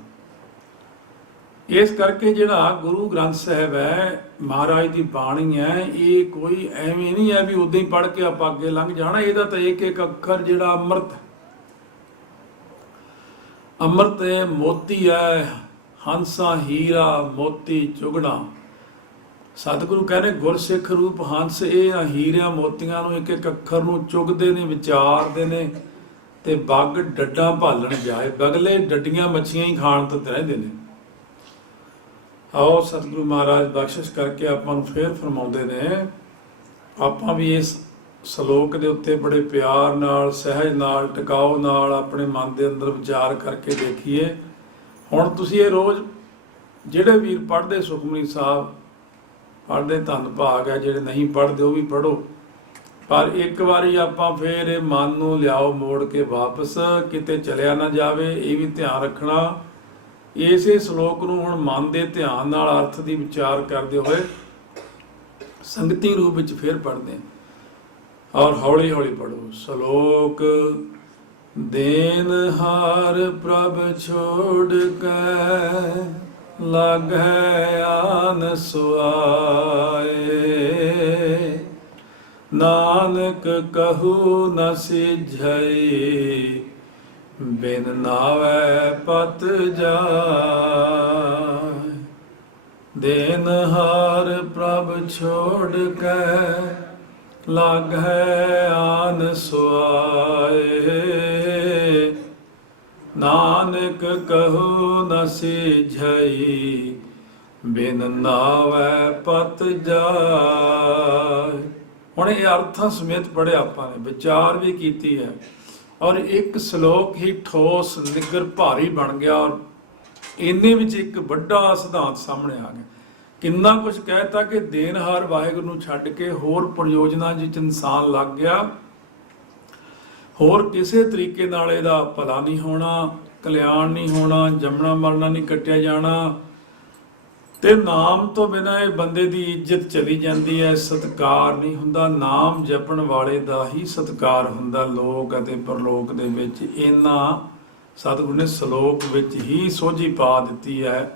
ਇਸ ਕਰਕੇ ਜਿਹੜਾ ਗੁਰੂ ਗ੍ਰੰਥ ਸਾਹਿਬ ਹੈ, ਮਹਾਰਾਜ ਦੀ ਬਾਣੀ ਹੈ, ਇਹ ਕੋਈ ਐਵੇਂ ਨਹੀਂ ਹੈ ਵੀ ਉਦਾਂ ਹੀ ਪੜ੍ਹ ਕੇ ਆਪਾਂ ਅੱਗੇ ਲੰਘ ਜਾਣਾ। ਇਹਦਾ ਤਾਂ ਇੱਕ ਅੱਖਰ ਜਿਹੜਾ ਅੰਮ੍ਰਿਤ, ਅੰਮ੍ਰਿਤ ਹੈ, ਮੋਤੀ ਹੈ, ਹੰਸਾ ਹੀਰਾ ਮੋਤੀ ਚੁਗਣਾ। ਸਤਿਗੁਰੂ ਕਹਿੰਦੇ ਗੁਰਸਿੱਖ ਰੂਪ ਹੰਸ, ਇਹ ਹੀਰਿਆਂ ਮੋਤੀਆਂ ਨੂੰ ਇੱਕ ਅੱਖਰ ਨੂੰ ਚੁਗਦੇ ਨੇ, ਵਿਚਾਰਦੇ ਨੇ, ਤੇ ਬੱਗ ਡੱਡਾਂ ਭਾਲਣ ਜਾਏ, ਬਗਲੇ ਡੱਡੀਆਂ ਮੱਛੀਆਂ ਹੀ ਖਾਣ ਤੋਂ ਰਹਿੰਦੇ ਨੇ। ਆਓ ਸਤਿਗੁਰੂ ਮਹਾਰਾਜ ਬਖਸ਼ਿਸ਼ ਕਰਕੇ ਆਪਾਂ ਨੂੰ ਫੇਰ ਫਰਮਾਉਂਦੇ ਨੇ, ਆਪਾਂ ਵੀ ਇਸ ਸ਼ਲੋਕ ਦੇ ਉੱਤੇ ਬੜੇ ਪਿਆਰ ਨਾਲ, ਸਹਿਜ ਨਾਲ, ਟਿਕਾਓ ਨਾਲ ਆਪਣੇ ਮਨ ਦੇ ਅੰਦਰ ਵਿਚਾਰ ਕਰਕੇ ਦੇਖੀਏ। ਹੁਣ ਤੁਸੀਂ ਇਹ ਰੋਜ਼ ਜਿਹੜੇ ਵੀਰ ਪੜ੍ਹਦੇ ਸੁਖਮਨੀ ਸਾਹਿਬ ਪੜ੍ਹਦੇ, ਧੰਨ ਭਾਗ ਹੈ। ਜਿਹੜੇ ਨਹੀਂ ਪੜ੍ਹਦੇ ਉਹ ਵੀ ਪੜ੍ਹੋ, ਪਰ ਇੱਕ ਵਾਰੀ ਆਪਾਂ ਫੇਰ ਇਹ ਮਨ ਨੂੰ ਲਿਆਓ ਮੋੜ ਕੇ ਵਾਪਸ, ਕਿਤੇ ਚਲਿਆ ਨਾ ਜਾਵੇ। ਇਹ ਵੀ ਧਿਆਨ ਰੱਖਣਾ। ਇਸੇ ਸ਼ਲੋਕ ਨੂੰ ਹੁਣ ਮਨ ਦੇ ਧਿਆਨ ਨਾਲ ਅਰਥ ਦੀ ਵਿਚਾਰ ਕਰਦੇ ਹੋਏ ਸੰਗਤੀ ਰੂਪ ਵਿੱਚ ਫੇਰ ਪੜ੍ਹਦੇ ਹਾਂ, ਔਰ ਹੌਲੀ ਹੌਲੀ ਪੜ੍ਹੋ। ਸ਼ਲੋਕ ਦੇਨ ਹਾਰ ਪ੍ਰਭ ਛੋੜ ਕੇ ਲਾਗੈ ਆਨ ਸੁਆਏ, ਨਾਨਕ ਕਹੂ ਨ ਸਿਝਈ, ਬਿਨ ਨਾਵੈ ਪਤ ਜਾਏ। ਦੇਨ ਹਾਰ ਪ੍ਰਭ ਛੋੜ ਕੇ ਲਾਗੈ ਆਨ ਸੁਆਏ, ਨਾਨਕ ਕਹੂ ਨ ਸਿਝਈ, ਬਿਨ ਨਾਵੈ ਪਤ ਜਾਏ। ਹੁਣ ਇਹ ਅਰਥਾਂ ਸਮੇਤ ਪੜ੍ਹਿਆ ਆਪਾਂ ਨੇ, ਵਿਚਾਰ ਵੀ ਕੀਤੀ ਹੈ, ਔਰ ਇੱਕ ਸ਼ਲੋਕ ਹੀ ਠੋਸ ਨਿੱਗਰ ਭਾਰੀ ਬਣ ਗਿਆ, ਔਰ ਇੰਨੇ ਵਿੱਚ ਇੱਕ ਵੱਡਾ ਸਿਧਾਂਤ ਸਾਹਮਣੇ ਆ ਗਿਆ। ਕਿੰਨਾ ਕੁਝ ਕਹਿਤਾ ਕਿ ਦੇਨਹਾਰ ਵਾਹਿਗੁਰੂ ਨੂੰ ਛੱਡ ਕੇ ਹੋਰ ਪ੍ਰਯੋਜਨਾਂ ਵਿੱਚ ਇਨਸਾਨ ਲੱਗ ਗਿਆ। ਹੋਰ ਕਿਸੇ ਤਰੀਕੇ ਨਾਲ ਇਹਦਾ ਭਲਾ ਨਹੀਂ ਹੋਣਾ, ਕਲਿਆਣ ਨਹੀਂ ਹੋਣਾ, ਜੰਮਣਾ ਮਰਨਾ ਨਹੀਂ ਕੱਟਿਆ ਜਾਣਾ, ਤੇ ਨਾਮ ਤੋਂ ਬਿਨਾਂ ਇਹ ਬੰਦੇ ਦੀ ਇੱਜ਼ਤ ਚਲੀ ਜਾਂਦੀ ਹੈ, ਸਤਿਕਾਰ ਨਹੀਂ ਹੁੰਦਾ। ਨਾਮ ਜਪਣ ਵਾਲੇ ਦਾ ਹੀ ਸਤਿਕਾਰ ਹੁੰਦਾ ਲੋਕ ਅਤੇ ਪਰਲੋਕ ਦੇ ਵਿੱਚ। ਇਹਨਾਂ ਸਤਿਗੁਰੂ ਨੇ ਸ਼ਲੋਕ ਵਿੱਚ ਹੀ ਸੋਝੀ ਪਾ ਦਿੱਤੀ ਹੈ।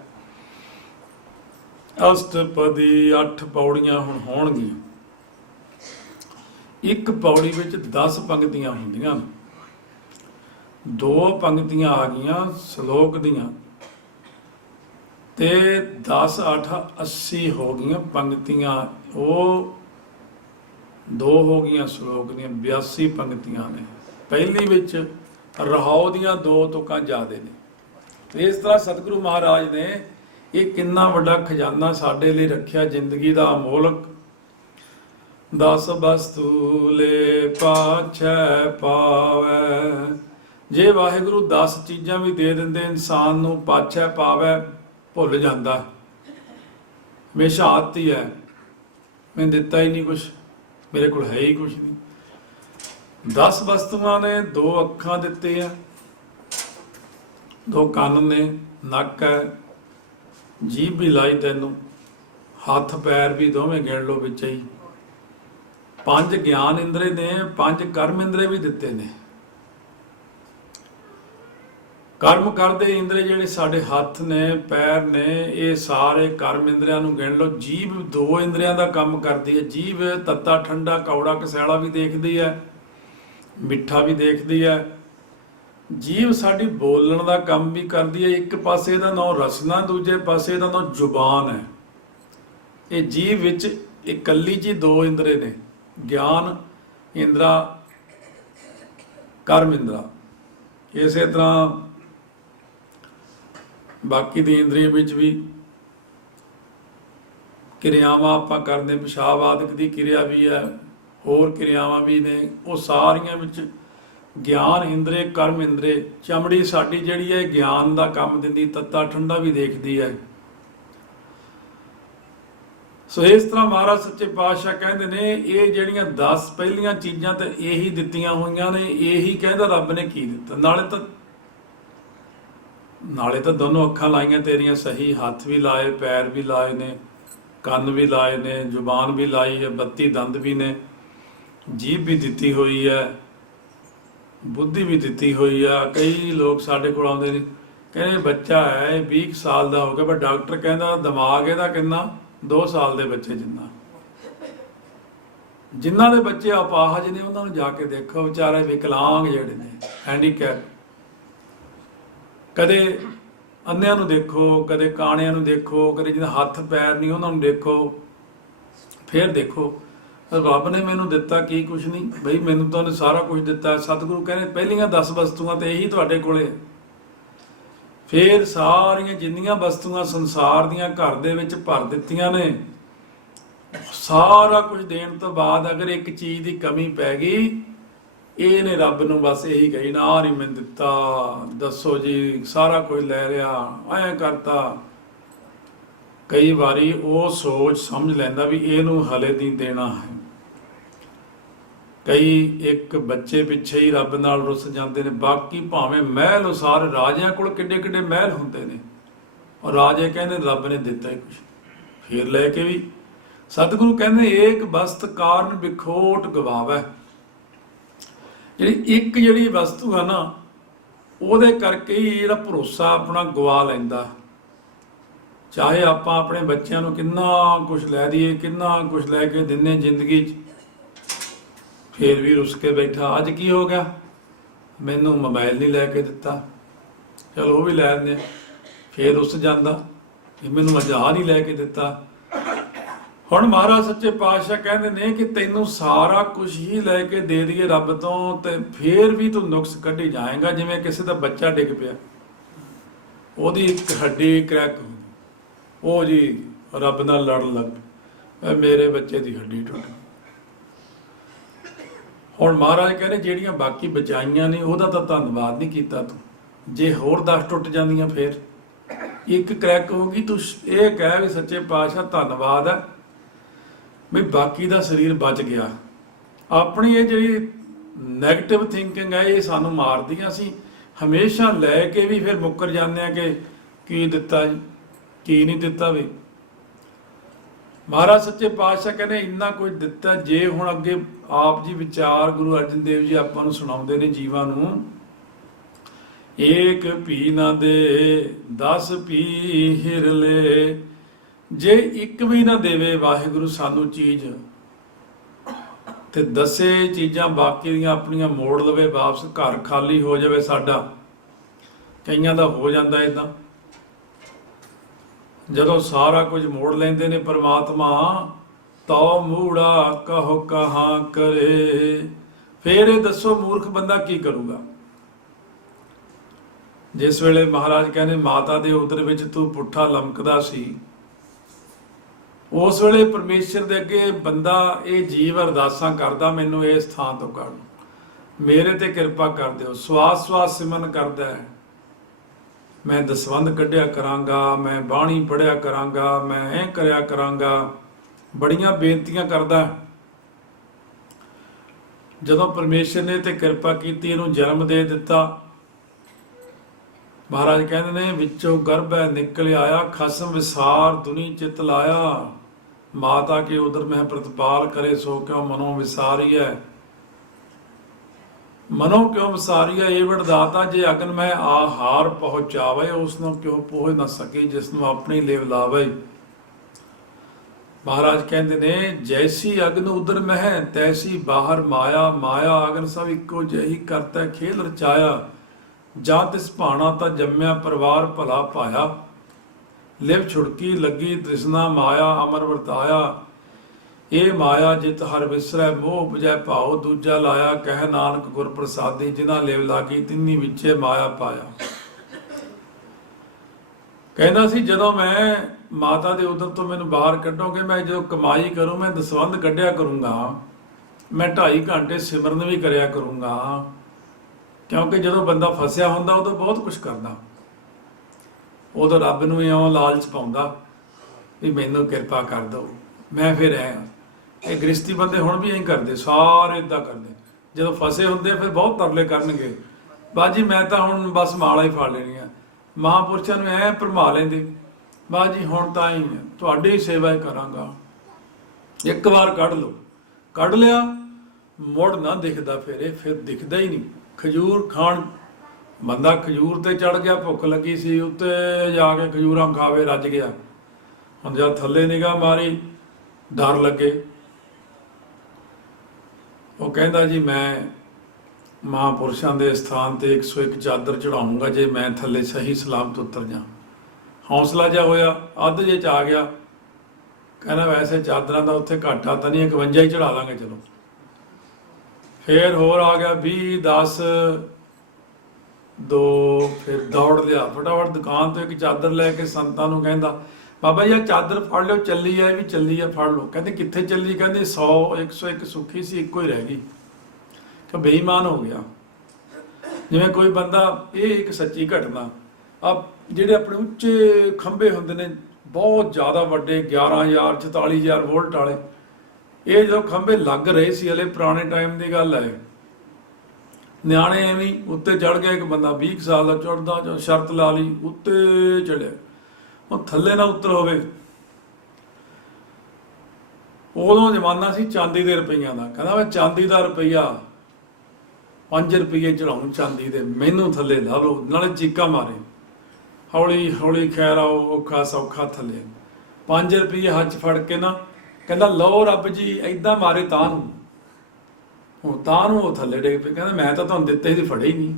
ਅਸ਼ਟਪਦੀ 8 ਪੌੜੀਆਂ ਹੁਣ ਹੋਣਗੀਆਂ। ਇੱਕ ਪੌੜੀ ਵਿੱਚ 10 ਪੰਕਤੀਆਂ ਹੁੰਦੀਆਂ, 2 ਪੰਕਤੀਆਂ ਆ ਗਈਆਂ ਸ਼ਲੋਕ ਦੀਆਂ, ਤੇ 10 8 80 ਹੋ ਗਈਆਂ ਪੰਕਤੀਆਂ। ਉਹ 2 ਹੋ ਗਈਆਂ ਸ਼ਲੋਕ ਦੀਆਂ, 82 ਪੰਕਤੀਆਂ ਨੇ। ਪਹਿਲੀ ਵਿੱਚ ਰਹਾਉ ਦੀਆਂ 2 ਤੁਕਾਂ ਜ਼ਿਆਦੇ ਨੇ। ਇਸ ਤਰ੍ਹਾਂ ਸਤਿਗੁਰੂ ਮਹਾਰਾਜ ਨੇ ਇਹ ਕਿੰਨਾ ਵੱਡਾ ਖਜ਼ਾਨਾ ਸਾਡੇ ਲਈ ਰੱਖਿਆ, ਜ਼ਿੰਦਗੀ ਦਾ ਅਮੋਲਕ। 10 ਵਸਤੂ ਲੈ ਪਾਛੈ ਪਾਵੈ। ਜੇ ਵਾਹਿਗੁਰੂ 10 ਚੀਜ਼ਾਂ ਵੀ ਦੇ ਦਿੰਦੇ ਇਨਸਾਨ ਨੂੰ, ਪਾਛੈ ਪਾਵੈ, ਭੁੱਲ ਜਾਂਦਾ। ਹਮੇਸ਼ਾ ਆਦਤ ਹੀ ਹੈ, ਮੈਂ ਦਿੱਤਾ ਹੀ ਨਹੀਂ ਕੁਛ, ਮੇਰੇ ਕੋਲ ਹੈ ਹੀ ਕੁਛ ਨਹੀਂ। 10 ਵਸਤੂਆਂ ਨੇ, 2 ਅੱਖਾਂ ਦਿੱਤੇ ਆ, 2 ਕੰਨ ਨੇ, ਨੱਕ ਹੈ, ਜੀਭ ਵੀ ਲਾਈ ਤੈਨੂੰ, ਹੱਥ ਪੈਰ ਵੀ ਦੋਵੇਂ ਗਿਣ ਲਓ ਵਿੱਚ ਹੀ। 5 ਗਿਆਨ ਇੰਦਰੇ ਨੇ, 5 ਕਰਮ ਇੰਦਰੇ ਵੀ ਦਿੱਤੇ ਨੇ। ਕਰਮ ਕਰਦੇ ਇੰਦਰੇ ਜਿਹੜੇ ਸਾਡੇ ਹੱਥ ਨੇ, ਪੈਰ ਨੇ, ਇਹ ਸਾਰੇ ਕਰਮ ਇੰਦਰੀਆਂ ਨੂੰ ਗਿਣ ਲਓ। ਜੀਭ 2 ਇੰਦਰੀਆਂ ਦਾ ਕੰਮ ਕਰਦੀ ਹੈ। ਜੀਭ ਤੱਤਾ ਠੰਡਾ ਕੌੜਾ ਕਸੈਲਾ ਵੀ ਦੇਖਦੀ ਹੈ, ਮਿੱਠਾ ਵੀ ਦੇਖਦੀ ਹੈ। ਜੀਭ ਸਾਡੀ ਬੋਲਣ ਦਾ ਕੰਮ ਵੀ ਕਰਦੀ ਹੈ। ਇੱਕ ਪਾਸੇ ਦਾ ਨਾਂ ਰਸਨਾ, ਦੂਜੇ ਪਾਸੇ ਦਾ ਨਾਂ ਜ਼ੁਬਾਨ ਹੈ। ਇਹ ਜੀਭ ਵਿੱਚ ਇਕੱਲੀ ਜੀ 2 ਇੰਦਰੇ ਨੇ, ਗਿਆਨ ਇੰਦਰਾ, ਕਰਮ ਇੰਦਰਾ। ਇਸੇ ਤਰ੍ਹਾਂ ਬਾਕੀ ਦੀ ਇੰਦਰੀਆਂ ਵਿੱਚ ਵੀ ਕਿਰਿਆਵਾਂ ਆਪਾਂ ਕਰਦੇ, ਪਿਸ਼ਾਬ ਆਦਿਕ ਦੀ ਕਿਰਿਆ ਵੀ ਹੈ, ਹੋਰ ਕਿਰਿਆਵਾਂ ਵੀ ਨੇ, ਉਹ ਸਾਰੀਆਂ ਵਿੱਚ ਗਿਆਨ ਇੰਦਰੇ, ਕਰਮ ਇੰਦਰੇ। ਚਮੜੀ ਸਾਡੀ ਜਿਹੜੀ ਹੈ ਗਿਆਨ ਦਾ ਕੰਮ ਦਿੰਦੀ, ਤੱਤਾ ਠੰਡਾ ਵੀ ਦੇਖਦੀ ਹੈ। ਸੋ ਇਸ ਤਰ੍ਹਾਂ ਮਹਾਰਾਜ ਸੱਚੇ ਪਾਤਸ਼ਾਹ ਕਹਿੰਦੇ ਨੇ ਇਹ ਜਿਹੜੀਆਂ 10 ਪਹਿਲੀਆਂ ਚੀਜ਼ਾਂ ਤੇ ਇਹੀ ਦਿੱਤੀਆਂ ਹੋਈਆਂ ਨੇ, ਇਹੀ ਕਹਿੰਦਾ ਰੱਬ ਨੇ ਕੀ ਦਿੱਤਾ। ਨਾਲੇ ਤਾਂ ਦੋਨੋਂ ਅੱਖਾਂ ਲਾਈਆਂ ਤੇਰੀਆਂ ਸਹੀ, ਹੱਥ ਵੀ ਲਾਏ, ਪੈਰ ਵੀ ਲਾਏ ਨੇ, ਕੰਨ ਵੀ ਲਾਏ ਨੇ, ਜ਼ੁਬਾਨ ਵੀ ਲਾਈ ਹੈ, 32 ਦੰਦ ਵੀ ਨੇ, ਜੀਭ ਵੀ ਦਿੱਤੀ ਹੋਈ ਹੈ, ਬੁੱਧੀ ਵੀ ਦਿੱਤੀ ਹੋਈ ਆ। ਕਈ ਲੋਕ ਸਾਡੇ ਕੋਲ ਆਉਂਦੇ ਨੇ, ਕਹਿੰਦੇ ਬੱਚਾ ਹੈ 20 ਸਾਲ ਦਾ ਹੋ ਗਿਆ, ਪਰ ਡਾਕਟਰ ਕਹਿੰਦਾ ਦਿਮਾਗ ਇਹਦਾ ਕਿੰਨਾ, 2 ਸਾਲ ਦੇ ਬੱਚੇ ਜਿੰਨਾ। ਜਿਨ੍ਹਾਂ ਦੇ ਬੱਚੇ ਅਪਾਹਜ ਨੇ ਉਹਨਾਂ ਨੂੰ ਜਾ ਕੇ ਦੇਖੋ, ਵਿਚਾਰੇ ਵਿਕਲਾਂਗ ਜਿਹੜੇ ਨੇ, ਹੈਂਡੀਕੈਪ। ਕਦੇ ਅੰਨਿਆਂ ਨੂੰ ਦੇਖੋ, ਕਦੇ ਕਾਣਿਆਂ ਨੂੰ ਦੇਖੋ, ਕਦੇ ਜਿਹਨਾਂ ਹੱਥ ਪੈਰ ਨਹੀਂ ਉਹਨਾਂ ਨੂੰ ਦੇਖੋ। ਫਿਰ ਦੇਖੋ ਰੱਬ ਨੇ ਮੈਨੂੰ ਦਿੱਤਾ ਕੀ ਕੁਛ ਨਹੀਂ ਬਈ, ਮੈਨੂੰ ਤਾਂ ਉਹਨੇ ਸਾਰਾ ਕੁਝ ਦਿੱਤਾ। ਸਤਿਗੁਰੂ ਕਹਿੰਦੇ ਪਹਿਲੀਆਂ 10 ਵਸਤੂਆਂ ਤੇ ਇਹੀ ਤੁਹਾਡੇ ਕੋਲੇ। ਫਿਰ ਸਾਰੀਆਂ ਜਿੰਨੀਆਂ ਵਸਤੂਆਂ ਸੰਸਾਰ ਦੀਆਂ ਘਰ ਦੇ ਵਿੱਚ ਭਰ ਦਿੱਤੀਆਂ ਨੇ, ਸਾਰਾ ਕੁਝ ਦੇਣ ਤੋਂ ਬਾਅਦ ਅਗਰ ਇੱਕ ਚੀਜ਼ ਦੀ ਕਮੀ ਪੈ ਗਈ, ਇਹਨੇ ਰੱਬ ਨੂੰ ਬਸ ਇਹੀ ਕਹੀ ਨਾ, ਆਹ ਨਹੀਂ ਮੈਨੂੰ ਦਿੱਤਾ, ਦੱਸੋ ਜੀ, ਸਾਰਾ ਕੁਝ ਲੈ ਲਿਆ, ਐਂ ਕਰਤਾ। ਕਈ ਵਾਰੀ ਉਹ ਸੋਚ ਸਮਝ ਲੈਂਦਾ ਵੀ ਇਹਨੂੰ ਹਲੇ ਨਹੀਂ ਦੇਣਾ ਹੈ। ਕਈ ਇੱਕ ਬੱਚੇ ਪਿੱਛੇ ਹੀ ਰੱਬ ਨਾਲ ਰੁੱਸ ਜਾਂਦੇ ਨੇ। ਬਾਕੀ ਭਾਵੇਂ ਮਹਿਲ, ਸਾਰੇ ਰਾਜਿਆਂ ਕੋਲ ਕਿੱਡੇ ਕਿੱਡੇ ਮਹਿਲ ਹੁੰਦੇ ਨੇ, ਔਰ ਰਾਜੇ ਕਹਿੰਦੇ ਰੱਬ ਨੇ ਦਿੱਤਾ ਹੀ ਕੁਛ, ਫਿਰ ਲੈ ਕੇ ਵੀ। ਸਤਿਗੁਰੂ ਕਹਿੰਦੇ ਏਕ ਵਸਤ ਕਾਰਨ ਵਿਖੋਟ ਗਵਾਵੈ। ਜਿਹੜੀ ਵਸਤੂ ਹੈ ਨਾ, ਉਹਦੇ ਕਰਕੇ ਹੀ ਜਿਹੜਾ ਭਰੋਸਾ ਆਪਣਾ ਗਵਾ ਲੈਂਦਾ। ਚਾਹੇ ਆਪਾਂ ਆਪਣੇ ਬੱਚਿਆਂ ਨੂੰ ਕਿੰਨਾ ਕੁਛ ਲੈ ਦਈਏ, ਕਿੰਨਾ ਕੁਛ ਲੈ ਕੇ ਦਿੰਨੇ ਜ਼ਿੰਦਗੀ 'ਚ, ਫਿਰ ਵੀ ਰੁੱਸ ਕੇ ਬੈਠਾ। ਅੱਜ ਕੀ ਹੋ ਗਿਆ, ਮੈਨੂੰ ਮੋਬਾਈਲ ਨਹੀਂ ਲੈ ਕੇ ਦਿੱਤਾ, ਚਲੋ ਉਹ ਵੀ ਲੈ ਲੈਂਦੇ, ਫਿਰ ਰੁੱਸ ਜਾਂਦਾ ਕਿ ਮੈਨੂੰ ਅੱਜ ਆਹ ਨਹੀਂ ਲੈ ਕੇ ਦਿੱਤਾ। ਹੁਣ ਮਹਾਰਾਜ ਸੱਚੇ ਪਾਤਸ਼ਾਹ ਕਹਿੰਦੇ ਨੇ ਕਿ ਤੈਨੂੰ ਸਾਰਾ ਕੁਝ ਹੀ ਲੈ ਕੇ ਦੇ ਦਈਏ ਰੱਬ ਤੋਂ, ਤੇ ਫਿਰ ਵੀ ਤੂੰ ਨੁਕਸ ਕੱਢੀ ਜਾਏਗਾ। ਜਿਵੇਂ ਕਿਸੇ ਦਾ ਬੱਚਾ ਡਿੱਗ ਪਿਆ, ਉਹਦੀ ਇੱਕ ਹੱਡੀ ਕਰੈਕ, ਉਹ ਜੀ ਰੱਬ ਨਾਲ ਲੜਨ ਲੱਗ ਪਿਆ, ਮੇਰੇ ਬੱਚੇ ਦੀ ਹੱਡੀ ਟੁੱਟ ਗਈ। ਹੁਣ ਮਹਾਰਾਜ ਕਹਿੰਦੇ ਜਿਹੜੀਆਂ ਬਾਕੀ ਬਚਾਈਆਂ ਨੇ ਉਹਦਾ ਤਾਂ ਧੰਨਵਾਦ ਨਹੀਂ ਕੀਤਾ ਤੂੰ। ਜੇ ਹੋਰ 10 ਟੁੱਟ ਜਾਂਦੀਆਂ, ਫਿਰ ਇੱਕ ਕਰੈਕ ਹੋਊਗੀ, ਤੂੰ ਇਹ ਕਹਿ ਵੀ ਸੱਚੇ ਪਾਤਸ਼ਾਹ ਧੰਨਵਾਦ ਹੈ ਵੀ ਬਾਕੀ ਦਾ ਸਰੀਰ ਬਚ ਗਿਆ। ਆਪਣੀ ਇਹ ਜਿਹੜੀ ਨੈਗੇਟਿਵ ਥਿੰਕਿੰਗ ਹੈ, ਇਹ ਸਾਨੂੰ ਮਾਰਦੀਆਂ। ਅਸੀਂ ਹਮੇਸ਼ਾ ਲੈ ਕੇ ਵੀ ਫਿਰ ਮੁੱਕਰ ਜਾਂਦੇ ਹਾਂ ਕਿ ਕੀ ਦਿੱਤਾ ਜੀ, ਕੀ ਨਹੀਂ ਦਿੱਤਾ। ਵੀ ਮਹਾਰਾਜ ਸੱਚੇ ਪਾਤਸ਼ਾਹ ਕਹਿੰਦੇ ਇੰਨਾ ਕੁਝ ਦਿੱਤਾ। ਜੇ ਹੁਣ ਅੱਗੇ ਆਪ ਜੀ ਵਿਚਾਰ ਗੁਰੂ ਅਰਜਨ ਦੇਵ ਜੀ ਆਪਾਂ ਨੂੰ ਸੁਣਾਉਂਦੇ ਨੇ ਜੀਵਾਂ ਨੂੰ, ਏਕ ਭੀ ਨਾ ਦੇ 10 ਭੀ ਹਿਰਲੇ। ਜੇ ਇੱਕ ਵੀ ਨਾ ਦੇਵੇ ਵਾਹਿਗੁਰੂ ਸਾਨੂੰ ਚੀਜ਼, ਤੇ 10 ਚੀਜ਼ਾਂ ਬਾਕੀ ਦੀਆਂ ਆਪਣੀਆਂ ਮੋੜ ਲਵੇ ਵਾਪਸ, ਘਰ ਖਾਲੀ ਹੋ ਜਾਵੇ ਸਾਡਾ। ਕਈਆਂ ਦਾ ਹੋ ਜਾਂਦਾ ਇਦਾਂ, ਜਦੋਂ ਸਾਰਾ ਕੁਝ ਮੋੜ ਲੈਂਦੇ ਨੇ ਪਰਮਾਤਮਾ, ਤਉ ਮੂੜਾ ਕਹੋ ਕਹਾਂ ਕਰੇ। ਫਿਰ ਇਹ ਦੱਸੋ ਮੂਰਖ ਬੰਦਾ ਕੀ ਕਰੂਗਾ। ਜਿਸ ਵੇਲੇ ਮਹਾਰਾਜ ਕਹਿੰਦੇ ਮਾਤਾ ਦੇ ਉਦਰ ਵਿੱਚ ਤੂੰ ਪੁੱਠਾ ਲਮਕਦਾ ਸੀ, ਉਸ ਵੇਲੇ ਪਰਮੇਸ਼ਰ ਦੇ ਅੱਗੇ ਬੰਦਾ, ਇਹ ਜੀਵ ਅਰਦਾਸਾਂ ਕਰਦਾ, ਮੈਨੂੰ ਇਸ ਥਾਂ ਤੋਂ ਕੱਢ, ਮੇਰੇ ਤੇ ਕਿਰਪਾ ਕਰ ਦਿਓ। ਸਵਾਸ ਸਵਾਸ ਸਿਮਰਨ ਕਰਦਾ ਹੈ, ਮੈਂ ਦਸਵੰਧ ਕੱਢਿਆ ਕਰਾਂਗਾ, ਮੈਂ ਬਾਣੀ ਪੜ੍ਹਿਆ ਕਰਾਂਗਾ, ਮੈਂ ਇਹ ਕਰਿਆ ਕਰਾਂਗਾ, ਬੜੀਆਂ ਬੇਨਤੀਆਂ ਕਰਦਾ। ਜਦੋਂ ਪਰਮੇਸ਼ਰ ਨੇ ਤੇ ਕਿਰਪਾ ਕੀਤੀ, ਇਹਨੂੰ ਜਨਮ ਦੇ ਦਿੱਤਾ। ਮਹਾਰਾਜ ਕਹਿੰਦੇ ਨੇ ਵਿੱਚੋਂ ਗਰਭੈ ਨਿਕਲ ਆਇਆ, ਖਸਮ ਵਿਸਾਰ ਦੁਨੀ ਚਿਤ ਲਾਇਆ। ਮਾਤਾ ਕੇ ਉਦਰ ਮਹਿ ਪ੍ਰਤਪਾਲ ਕਰੇ, ਸੋ ਕਿਉ ਮਨੋਂ ਵਿਸਾਰੀਐ। ਮਨੋਂ ਕਿਉਂ ਵਿਸਾਰੀਐ ਏਵੜ ਦਾਤਾ, ਜੇ ਅਗਨ ਮੈਂ ਆਹਾਰ ਪਹੁੰਚਾਵੇ, ਉਸ ਨੂੰ ਕਿਉਂ ਪਹੁੰਚ ਨਾ ਸਕੇ, ਜਿਸ ਨੂੰ ਆਪਣੀ ਲਿਵ ਲਾਵੇ। ਮਹਾਰਾਜ ਕਹਿੰਦੇ ਨੇ ਜੈਸੀ ਅਗਨ ਉਦਰ ਮਹਿ, ਤੈਸੀ ਬਾਹਰ ਮਾਇਆ। ਮਾਇਆ ਅਗਨ ਸਭ ਇੱਕੋ ਜਿਹੀ, ਕਰਤਾ ਖੇਲ ਰਚਾਇਆ। ਜਾਂ ਤਿਸ ਭਾਣਾ ਤਾਂ ਜੰਮਿਆ, ਪਰਿਵਾਰ ਭਲਾ ਪਾਇਆ। ਲਿਵ ਛੁੜਕੀ ਲੱਗੀ ਤ੍ਰਿਸ਼ਨਾ, ਮਾਇਆ ਅਮਰ ਵਰਤਾਇਆ। ਇਹ ਮਾਇਆ ਜਿਤ ਹਰ ਵਿਸਰੈ, ਮੋਹ ਉਪਜੈ ਭਾਉ ਦੂਜਾ ਲਾਇਆ। ਕਹਿ ਨਾਨਕ ਗੁਰ ਪ੍ਰਸਾਦੀ, ਜਿਨ੍ਹਾਂ ਲਿਵ ਲਾਗੀ ਤਿੰਨੀ ਵਿੱਚੇ ਮਾਇਆ ਪਾਇਆ। ਕਹਿੰਦਾ ਸੀ ਜਦੋਂ ਮੈਂ ਮਾਤਾ ਦੇ ਉਦਰ ਤੋਂ ਮੈਨੂੰ ਬਾਹਰ ਕੱਢੋਗੇ, ਮੈਂ ਜੋ ਕਮਾਈ ਕਰੂੰ ਮੈਂ ਦਸਵੰਧ ਕੱਢਿਆ ਕਰੂੰਗਾ, ਮੈਂ 2.5 ਘੰਟੇ ਸਿਮਰਨ ਵੀ ਕਰਿਆ ਕਰੂੰਗਾ। ਕਿਉਂਕਿ ਜਦੋਂ ਬੰਦਾ ਫਸਿਆ ਹੁੰਦਾ ਉਦੋਂ ਬਹੁਤ ਕੁਝ ਕਰਦਾ, ਉਦੋਂ ਰੱਬ ਨੂੰ ਇਉਂ ਲਾਲਚ ਪਾਉਂਦਾ ਵੀ ਮੈਨੂੰ ਕਿਰਪਾ ਕਰ ਦਿਓ, ਮੈਂ ਫਿਰ ਇਹ ਗ੍ਰਸਤੀ ਬੰਦੇ ਹੁਣ ਵੀ ਐਂ ਕਰਦੇ, ਸਾਰੇ ਇੱਦਾਂ ਕਰਦੇ। ਜਦੋਂ ਫਸੇ ਹੁੰਦੇ ਫਿਰ ਬਹੁਤ ਤਰਲੇ ਕਰਨਗੇ, ਬਾਜੀ ਮੈਂ ਤਾਂ ਹੁਣ ਬਸ ਮਾਲਾ ਹੀ ਫੜ ਲੈਣੀ ਆ। ਮਹਾਂਪੁਰਸ਼ਾਂ ਨੂੰ ਐਂ ਭਰਮਾ ਲੈਂਦੇ, ਬਾਜੀ ਹੁਣ ਤਾਂ ਹੀ ਤੁਹਾਡੀ ਸੇਵਾ ਹੀ ਕਰਾਂਗਾ। ਇੱਕ ਵਾਰ ਕੱਢ ਲਓ, ਕੱਢ ਲਿਆ, ਮੁੜ ਨਾ ਦਿਖਦਾ ਫਿਰ ਦਿਖਦਾ ਹੀ ਨਹੀਂ। ਖਜੂਰ ਖਾਣ ਬੰਦਾ ਖਜੂਰ ਤੇ ਚੜ ਗਿਆ, ਭੁੱਖ ਲੱਗੀ ਸੀ, ਉੱਤੇ ਜਾ ਕੇ ਖਜੂਰਾਂ ਖਾਵੇ, ਰੱਜ ਗਿਆ। ਹੁਣ ਜਦ ਥੱਲੇ ਨਿਗਾਹ ਮਾਰੀ, ਡਰ ਲੱਗੇ। ਉਹ ਕਹਿੰਦਾ ਜੀ ਮੈਂ ਮਹਾਂਪੁਰਸ਼ਾਂ ਦੇ ਸਥਾਨ ਤੇ 101 ਚਾਦਰ ਚੜਾਉਂਗਾ ਜੇ ਮੈਂ ਥੱਲੇ ਸਹੀ ਸਲਾਮਤ ਉਤਰ ਜਾ। ਹੌਸਲਾ ਜਿਹਾ ਹੋਇਆ, ਅੱਧ ਜੇ ਚ ਆ ਗਿਆ। ਕਹਿੰਦਾ ਵੈਸੇ ਚਾਦਰਾਂ ਦਾ ਉੱਥੇ ਘਾਟਾ ਤਾਂ ਨਹੀਂ, 51 ਹੀ ਚੜਾ ਲਾਂਗੇ ਚਲੋ। ਫਿਰ ਹੋਰ ਆ ਗਿਆ 20, 10, 2, ਫਿਰ ਦੌੜ ਲਿਆ ਫਟਾਫਟ ਦੁਕਾਨ ਤੋਂ ਇੱਕ ਚਾਦਰ ਲੈ ਕੇ ਸੰਤਾਂ ਨੂੰ ਕਹਿੰਦਾ ਬਾਬਾ ਜੀ ਇਹ ਚਾਦਰ ਫੜ ਲਿਓ, ਚੱਲੀ ਆ, ਇਹ ਵੀ ਚੱਲੀ ਆ, ਫੜ ਲਓ। ਕਹਿੰਦੇ ਕਿੱਥੇ ਚੱਲੀ? ਕਹਿੰਦੇ 100, 101 ਸੁੱਖੀ ਸੀ, ਇੱਕੋ ਹੀ ਰਹਿ ਗਈ। ਕਿ ਬੇਈਮਾਨ ਹੋ ਗਿਆ। ਜਿਵੇਂ ਕੋਈ ਬੰਦਾ, ਇਹ ਇੱਕ ਸੱਚੀ ਘਟਨਾ, ਜਿਹੜੇ ਆਪਣੇ ਉੱਚੇ ਖੰਭੇ ਹੁੰਦੇ ਨੇ ਬਹੁਤ ਜ਼ਿਆਦਾ ਵੱਡੇ 11,000 44,000 ਵੋਲਟ ਵਾਲੇ, ਇਹ ਜਦੋਂ ਖੰਭੇ ਲੱਗ ਰਹੇ ਸੀ ਹਲੇ ਪੁਰਾਣੇ ਟਾਈਮ ਦੀ ਗੱਲ ਹੈ, ਨਿਆਣੇ ਐਵੇਂ ਉੱਤੇ ਚੜ ਗਿਆ। ਇੱਕ ਬੰਦਾ 20 ਸਾਲ ਦਾ ਚੜ੍ਹਦਾ, ਜੋ ਸ਼ਰਤ ਲਾ ਲਈ, ਉੱਤੇ ਚੜਿਆ। ਉਹ ਥੱਲੇ ਨਾ ਉੱਤਰ ਹੋਵੇ। ਉਦੋਂ ਜ਼ਮਾਨਾ ਸੀ ਚਾਂਦੀ ਦੇ ਰੁਪਈਆਂ ਦਾ। ਕਹਿੰਦਾ ਮੈਂ ਚਾਂਦੀ ਦਾ ਰੁਪਈਆ 5 ਰੁਪਈਏ ਚੜਾਉਂ ਚਾਂਦੀ ਦੇ, ਮੈਨੂੰ ਥੱਲੇ ਲਾ ਲਓ। ਨਾਲੇ ਚੀਕਾਂ ਮਾਰੇ, ਹੌਲੀ ਹੌਲੀ ਖੈਰ ਆਓ, ਔਖਾ ਸੌਖਾ ਥੱਲੇ 5 ਰੁਪਈਏ ਹੱਥ 'ਚ ਫੜ ਕੇ ਨਾ ਕਹਿੰਦਾ ਲਓ ਰੱਬ ਜੀ, ਏਦਾਂ ਮਾਰੇ ਤਾਂ ਨੂੰ। ਹੁਣ ਤਾਂ ਨੂੰ ਉਹ ਥੱਲੇ ਡਿੱਗ ਪਏ। ਕਹਿੰਦਾ ਮੈਂ ਤਾਂ ਤੁਹਾਨੂੰ ਦਿੱਤੇ ਸੀ, ਫੜੇ ਹੀ ਨਹੀਂ।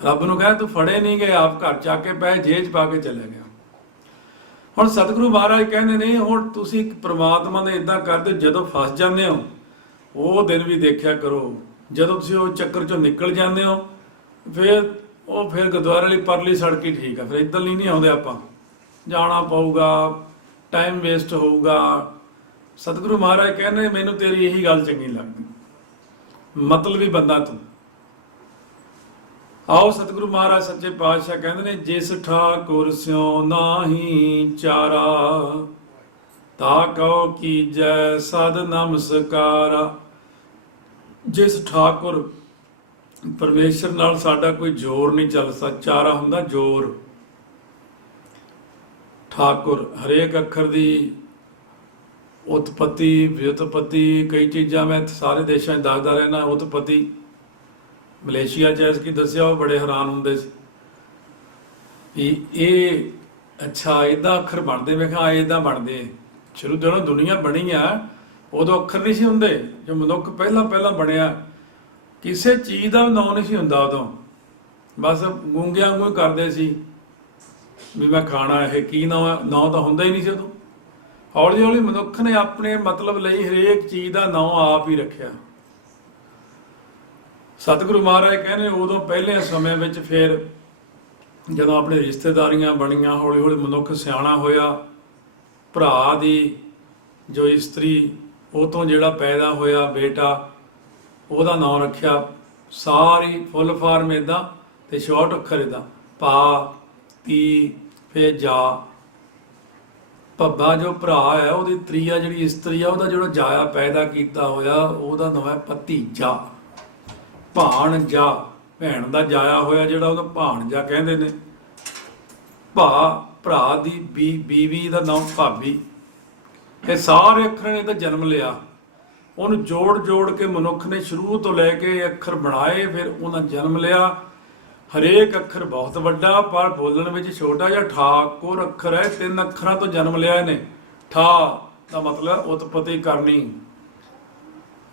ਰੱਬ ਨੂੰ ਕਹਿੰਦਾ ਤੂੰ ਫੜੇ ਨਹੀਂ ਗਏ, ਆਪ ਘਰ ਚੱਕ ਕੇ ਪੈ ਜੇਬ 'ਚ ਪਾ ਕੇ ਚਲੇ ਗਿਆ। ਹੁਣ ਸਤਿਗੁਰੂ ਮਹਾਰਾਜ ਕਹਿੰਦੇ ਨੇ ਹੁਣ ਤੁਸੀਂ ਪ੍ਰਮਾਤਮਾ ਦੇ ਇੱਦਾਂ ਕਰਦੇ, ਜਦੋਂ ਫਸ ਜਾਂਦੇ ਹੋ ਉਹ ਦਿਨ ਵੀ ਦੇਖਿਆ ਕਰੋ। ਜਦੋਂ ਤੁਸੀਂ ਉਹ ਚੱਕਰ 'ਚੋਂ ਨਿਕਲ ਜਾਂਦੇ ਹੋ ਫਿਰ ਗੁਰਦੁਆਰੇ ਵਾਲੀ ਪਰਲੀ ਸੜਕ ਹੀ ਠੀਕ ਆ। ਫਿਰ ਇੱਧਰ ਨਹੀਂ ਆਉਂਦੇ ਆਪਾਂ, ਜਾਣਾ ਪਊਗਾ, ਟਾਈਮ ਵੇਸਟ ਹੋਊਗਾ। ਸਤਿਗੁਰੂ ਮਹਾਰਾਜ ਕਹਿੰਦੇ ਮੈਨੂੰ ਤੇਰੀ ਇਹੀ ਗੱਲ ਚੰਗੀ ਲੱਗਦੀ, ਮਤਲਬੀ ਬੰਦਾ ਤੂੰ। ਆਓ ਸਤਿਗੁਰੂ ਮਹਾਰਾਜ ਸੱਚੇ ਪਾਤਸ਼ਾਹ ਕਹਿੰਦੇ ਨੇ ਜਿਸ ਠਾਕੁਰ ਸਿਉ ਨਾਹੀ ਚਾਰਾ, ਤਾ ਕਉ ਕੀਜੈ ਸਦ ਨਮਸਕਾਰਾ। ਜਿਸ ਠਾਕੁਰ ਪਰਮੇਸ਼ਰ ਨਾਲ ਸਾਡਾ ਕੋਈ ਜ਼ੋਰ ਨਹੀਂ ਚੱਲ ਸਕਦਾ। ਚਾਰਾ ਹੁੰਦਾ ਜ਼ੋਰ। ਠਾਕੁਰ ਹਰੇਕ ਅੱਖਰ ਦੀ ਉਤਪਤੀ, ਵਿਉਤਪਤੀ, ਕਈ ਚੀਜ਼ਾਂ ਮੈਂ ਸਾਰੇ ਦੇਸ਼ਾਂ 'ਚ ਦੱਸਦਾ ਰਹਿਣਾ। ਉਤਪਤੀ ਮਲੇਸ਼ੀਆ 'ਚ ਐਸ ਕੀ ਦੱਸਿਆ, ਉਹ ਬੜੇ ਹੈਰਾਨ ਹੁੰਦੇ ਸੀ ਵੀ ਇਹ ਅੱਛਾ ਇੱਦਾਂ ਅੱਖਰ ਬਣਦੇ। ਮੈਂ ਕਿਹਾ ਇੱਦਾਂ ਬਣਦੇ। ਸ਼ੁਰੂ ਤੋਂ ਦੁਨੀਆ ਬਣੀ ਆ, ਉਦੋਂ ਅੱਖਰ ਨਹੀਂ ਸੀ ਹੁੰਦੇ। ਜੋ ਮਨੁੱਖ ਪਹਿਲਾਂ ਬਣਿਆ, ਕਿਸੇ ਚੀਜ਼ ਦਾ ਨਾਂ ਨਹੀਂ ਸੀ ਹੁੰਦਾ ਉਦੋਂ। ਬਸ ਗੂੰਗਿਆਂ ਵਾਂਗੂ ਹੀ ਕਰਦੇ ਸੀ ਵੀ ਮੈਂ ਖਾਣਾ, ਇਹ ਕੀ ਨਾਂ ਤਾਂ ਹੁੰਦਾ ਹੀ ਨਹੀਂ ਸੀ ਉਦੋਂ। ਹੌਲੀ ਹੌਲੀ ਮਨੁੱਖ ਨੇ ਆਪਣੇ ਮਤਲਬ ਲਈ ਹਰੇਕ ਚੀਜ਼ ਦਾ ਨਾਂ ਆਪ ਹੀ ਰੱਖਿਆ। ਸਤਿਗੁਰੂ ਮਹਾਰਾਜ ਕਹਿੰਦੇ ਉਦੋਂ ਪਹਿਲੇ ਸਮੇਂ ਵਿੱਚ ਫਿਰ ਜਦੋਂ ਆਪਣੇ ਰਿਸ਼ਤੇਦਾਰੀਆਂ ਬਣੀਆਂ, ਹੌਲੀ ਹੌਲੀ ਮਨੁੱਖ ਸਿਆਣਾ ਹੋਇਆ। ਭਰਾ ਦੀ ਜੋ ਇਸਤਰੀ, ਉਹ ਤੋਂ ਜਿਹੜਾ ਪੈਦਾ ਹੋਇਆ ਬੇਟਾ, ਉਹਦਾ ਨਾਂ ਰੱਖਿਆ। ਸਾਰੀ ਫੁੱਲ ਫਾਰਮ ਇੱਦਾਂ ਤੇ ਸ਼ਾਰਟ ਅੱਖਰ ਇੱਦਾਂ, ਪਾ, ਤੀ, ਫਿਰ ਜਾ। ਭੱਬਾ ਜੋ ਭਰਾ ਹੈ, ਉਹਦੀ ਤ੍ਰੀਆ ਜਿਹੜੀ ਇਸਤਰੀ ਆ, ਉਹਦਾ ਜਿਹੜਾ ਜਾਇਆ ਪੈਦਾ ਕੀਤਾ ਹੋਇਆ, ਉਹਦਾ ਨਾਮ ਹੈ ਭਤੀਜਾ। ਭਾਣਜਾ, ਭੈਣ ਦਾ ਜਾਇਆ ਹੋਇਆ ਜਿਹੜਾ, ਉਹਦਾ ਭਾਣਜਾ ਕਹਿੰਦੇ ਨੇ। ਭਰਾ ਦੀ ਬੀਵੀ ਦਾ ਨਾਮ ਭਾਬੀ। ਇਹ ਸਾਰੇ ਅੱਖਰਾਂ ਨੇ ਤਾਂ ਜਨਮ ਲਿਆ। ਉਹਨੂੰ ਜੋੜ ਕੇ ਮਨੁੱਖ ਨੇ ਸ਼ੁਰੂ ਤੋਂ ਲੈ ਕੇ ਅੱਖਰ ਬਣਾਏ, ਫਿਰ ਉਹਨਾਂ ਜਨਮ ਲਿਆ। ਹਰੇਕ ਅੱਖਰ ਬਹੁਤ ਵੱਡਾ ਪਰ ਬੋਲਣ ਵਿੱਚ ਛੋਟਾ ਜਿਹਾ। ਠਾਕੁਰ ਅੱਖਰ ਹੈ, 3 ਅੱਖਰਾਂ ਤੋਂ ਜਨਮ ਲਿਆ ਇਹਨੇ। ਠਾ ਦਾ ਮਤਲਬ ਉਤਪਤੀ ਕਰਨੀ,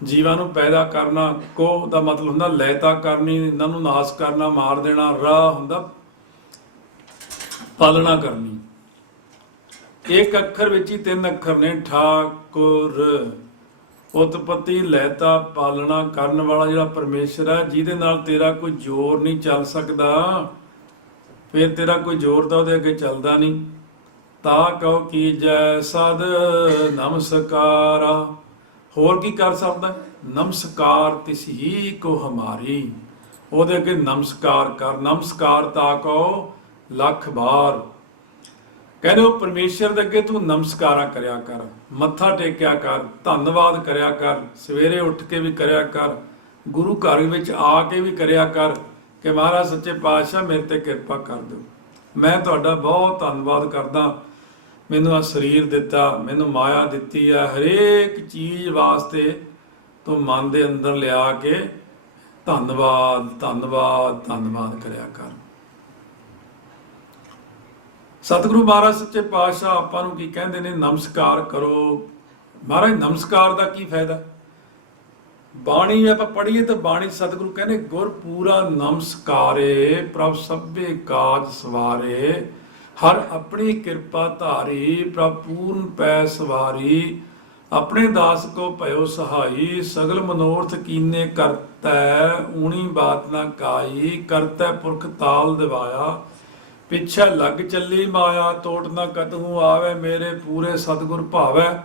ਜੀਵਾਂ ਨੂੰ ਪੈਦਾ ਕਰਨਾ। ਕੋ ਦਾ ਮਤਲਬ ਹੁੰਦਾ ਲੈਤਾ ਕਰਨੀ, ਇਹਨਾਂ ਨੂੰ ਨਾਸ ਕਰਨਾ, ਮਾਰ ਦੇਣਾ। ਰਾ ਹੁੰਦਾ ਪਾਲਣਾ ਕਰਨੀ। ਇੱਕ ਅੱਖਰ ਵਿੱਚ ਹੀ 3 ਅੱਖਰ ਨੇ। ਠਾਕੁਰ ਉਤਪਤੀ, ਲੈਤਾ, ਪਾਲਣਾ ਕਰਨ ਵਾਲਾ ਜਿਹੜਾ ਪਰਮੇਸ਼ਰ ਹੈ, ਜਿਹਦੇ ਨਾਲ ਤੇਰਾ ਕੋਈ ਜ਼ੋਰ ਨਹੀਂ ਚੱਲ ਸਕਦਾ। ਫਿਰ ਤੇਰਾ ਕੋਈ ਜ਼ੋਰ ਤਾਂ ਉਹਦੇ ਅੱਗੇ ਚੱਲਦਾ ਨਹੀਂ। ता कहो कीजै सद नमस्कारा। ਹੋਰ ਕੀ ਕਰ ਸਕਦਾ? ਨਮਸਕਾਰ ਤਿਸ ਹੀ ਕੋ ਹਮਾਰੀ। ਉਹਦੇ ਅੱਗੇ ਨਮਸਕਾਰ ਕਰ। ਨਮਸਕਾਰ ਤਾ ਕਹੋ ਲੱਖ ਵਾਰ। ਕਹਿੰਦੇ ਉਹ ਪਰਮੇਸ਼ਰ ਦੇ ਅੱਗੇ ਤੂੰ ਨਮਸਕਾਰਾਂ ਕਰਿਆ ਕਰ, ਮੱਥਾ ਟੇਕਿਆ ਕਰ, ਧੰਨਵਾਦ ਕਰਿਆ ਕਰ, ਸਵੇਰੇ ਉੱਠ ਕੇ ਵੀ ਕਰਿਆ ਕਰ, ਗੁਰੂ ਘਰ ਵਿੱਚ ਆ ਕੇ ਵੀ ਕਰਿਆ ਕਰ ਕਿ ਮਹਾਰਾਜ ਸੱਚੇ ਪਾਤਸ਼ਾਹ ਮੇਰੇ ਤੇ ਕਿਰਪਾ ਕਰ ਦਿਓ। ਮੈਂ ਤੁਹਾਡਾ ਬਹੁਤ ਧੰਨਵਾਦ ਕਰਦਾ, ਮੈਨੂੰ ਆ ਸਰੀਰ ਦਿੱਤਾ, ਮੈਨੂੰ ਮਾਇਆ ਦਿੱਤੀ ਆ, ਹਰੇਕ ਚੀਜ਼ ਵਾਸਤੇ ਤੂੰ ਮਨ ਦੇ ਅੰਦਰ ਲਿਆ ਕੇ ਧੰਨਵਾਦ ਧੰਨਵਾਦ ਧੰਨਵਾਦ ਕਰਿਆ ਕਰ। ਸਤਿਗੁਰੂ ਮਹਾਰਾਜ ਸੱਚੇ ਪਾਤਸ਼ਾਹ ਆਪਾਂ ਨੂੰ ਕੀ ਕਹਿੰਦੇ ਨੇ? ਨਮਸਕਾਰ ਕਰੋ। ਮਹਾਰਾਜ ਨਮਸਕਾਰ ਦਾ ਕੀ ਫਾਇਦਾ? ਬਾਣੀ ਆਪਾਂ ਪੜ੍ਹੀਏ ਤਾਂ ਬਾਣੀ ਸਤਿਗੁਰੂ ਕਹਿੰਦੇ ਗੁਰ ਪੂਰਾ ਨਮਸਕਾਰੇ ਪ੍ਰਭ ਸਭੇ ਕਾਜ ਸਵਾਰੇ, ਹਰ ਆਪਣੀ ਕਿਰਪਾ ਧਾਰੀ ਪ੍ਰਭ ਪੂਰਨ ਪੈ ਸਵਾਰੀ, ਆਪਣੇ ਦਾਸ ਕੋ ਭਇਓ ਸਹਾਈ, ਸਗਲ ਮਨੋਰਥ ਕੀਨੇ ਕਰਤੈ, ਊਣੀ ਬਾਤ ਨਾ ਕਾਈ, ਕਰਤੈ ਪੁਰਖ ਤਾਲ ਦਿਵਾਇਆ, ਪਿੱਛੇ ਲੱਗ ਚੱਲੀ ਮਾਇਆ, ਤੋਟ ਨਾ ਕਤਹੂ ਆਵੇ, ਮੇਰੇ ਪੂਰੇ ਸਤਿਗੁਰ ਭਾਵੈ।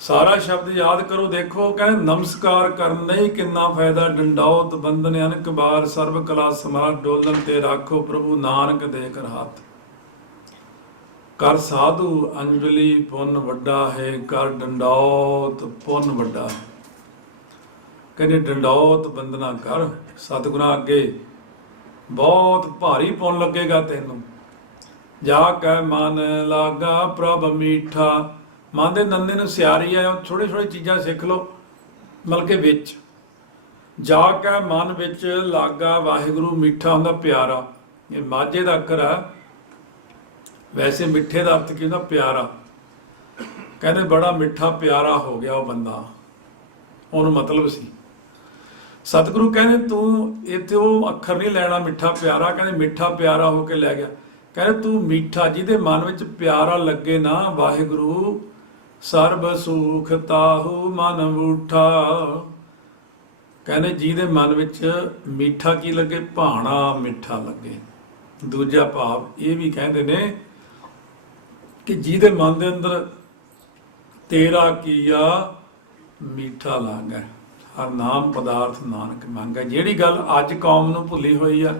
ਸਾਰਾ ਸ਼ਬਦ ਯਾਦ ਕਰੋ। ਦੇਖੋ ਕਹਿੰਦੇ ਨਮਸਕਾਰ ਕਰਨ ਨਹੀਂ ਕਿੰਨਾ ਫਾਇਦਾ, ਡੰਡੌਤ ਬੰਦਨ ਅਨਕ ਬਾਰ, ਸਰਬ ਕਲਾ ਸਮਾਰ, ਡੋਲਨ ਤੇ ਰਾਖੋ ਪ੍ਰਭੂ ਨਾਨਕ ਦੇ ਕਰ ਹੱਥ। ਕਰ ਸਾਧੂ ਅੰਜਲੀ ਪੁੰਨ ਵੱਡਾ ਹੈ, ਕਰ ਡੰਡੌਤ ਪੁੰਨ ਵੱਡਾ ਹੈ। ਕਹਿੰਦੇ ਡੰਡੌਤ ਬੰਦਨਾ ਕਰ, ਸਤਿਗੁਰਾਂ ਅੱਗੇ ਬਹੁਤ ਭਾਰੀ ਪੁੰਨ ਲੱਗੇਗਾ ਤੈਨੂੰ। ਜਾ ਕੈ ਮਨ ਲਾਗਾ ਪ੍ਰਭ ਮੀਠਾ। ਮਨ ਦੇ ਨੰਨੇ ਨੂੰ ਸਿਆਰੀ ਆ, ਥੋੜ੍ਹੀ ਥੋੜ੍ਹੀ ਚੀਜ਼ਾਂ ਸਿੱਖ ਲਓ ਮਤਲਬ ਕਿ ਵਿੱਚ। ਜਾ ਕੇ ਮਨ ਵਿੱਚ ਲਾਗਾ ਵਾਹਿਗੁਰੂ ਮਿੱਠਾ ਹੁੰਦਾ ਪਿਆਰਾ। ਇਹ ਮਾਝੇ ਦਾ ਅੱਖਰ ਆ, ਵੈਸੇ ਮਿੱਠੇ ਦਾ ਅਰਥ ਕੀ ਹੁੰਦਾ? ਪਿਆਰਾ। ਕਹਿੰਦੇ ਬੜਾ ਮਿੱਠਾ ਪਿਆਰਾ ਹੋ ਗਿਆ ਉਹ ਬੰਦਾ, ਉਹਨੂੰ ਮਤਲਬ ਸੀ। ਸਤਿਗੁਰੂ ਕਹਿੰਦੇ ਤੂੰ ਇੱਥੇ ਉਹ ਅੱਖਰ ਨਹੀਂ ਲੈਣਾ ਮਿੱਠਾ ਪਿਆਰਾ, ਕਹਿੰਦੇ ਮਿੱਠਾ ਪਿਆਰਾ ਹੋ ਕੇ ਲੈ ਗਿਆ। ਕਹਿੰਦੇ ਤੂੰ ਮਿੱਠਾ, ਜਿਹਦੇ ਮਨ ਵਿੱਚ ਪਿਆਰਾ ਲੱਗੇ ਨਾ ਵਾਹਿਗੁਰੂ, ਸਰਬ ਸੁਖ ਤਾਹੂ ਮਨ ਬੂਠਾ। ਕਹਿੰਦੇ ਜਿਹਦੇ ਮਨ ਵਿੱਚ ਮਿੱਠਾ ਕੀ ਲੱਗੇ? ਭਾਣਾ ਮਿੱਠਾ ਲੱਗੇ। ਦੂਜਾ ਭਾਵ ਇਹ ਵੀ ਕਹਿੰਦੇ ਨੇ ਕਿ ਜਿਹਦੇ ਮਨ ਦੇ ਅੰਦਰ ਤੇਰਾ ਕੀਆ ਮਿੱਠਾ ਲਾਗਾ, ਹਰ ਨਾਮ ਪਦਾਰਥ ਨਾਨਕ ਮੰਗਾ। ਜਿਹੜੀ ਗੱਲ ਅੱਜ ਕੌਮ ਨੂੰ ਭੁੱਲੀ ਹੋਈ ਆ,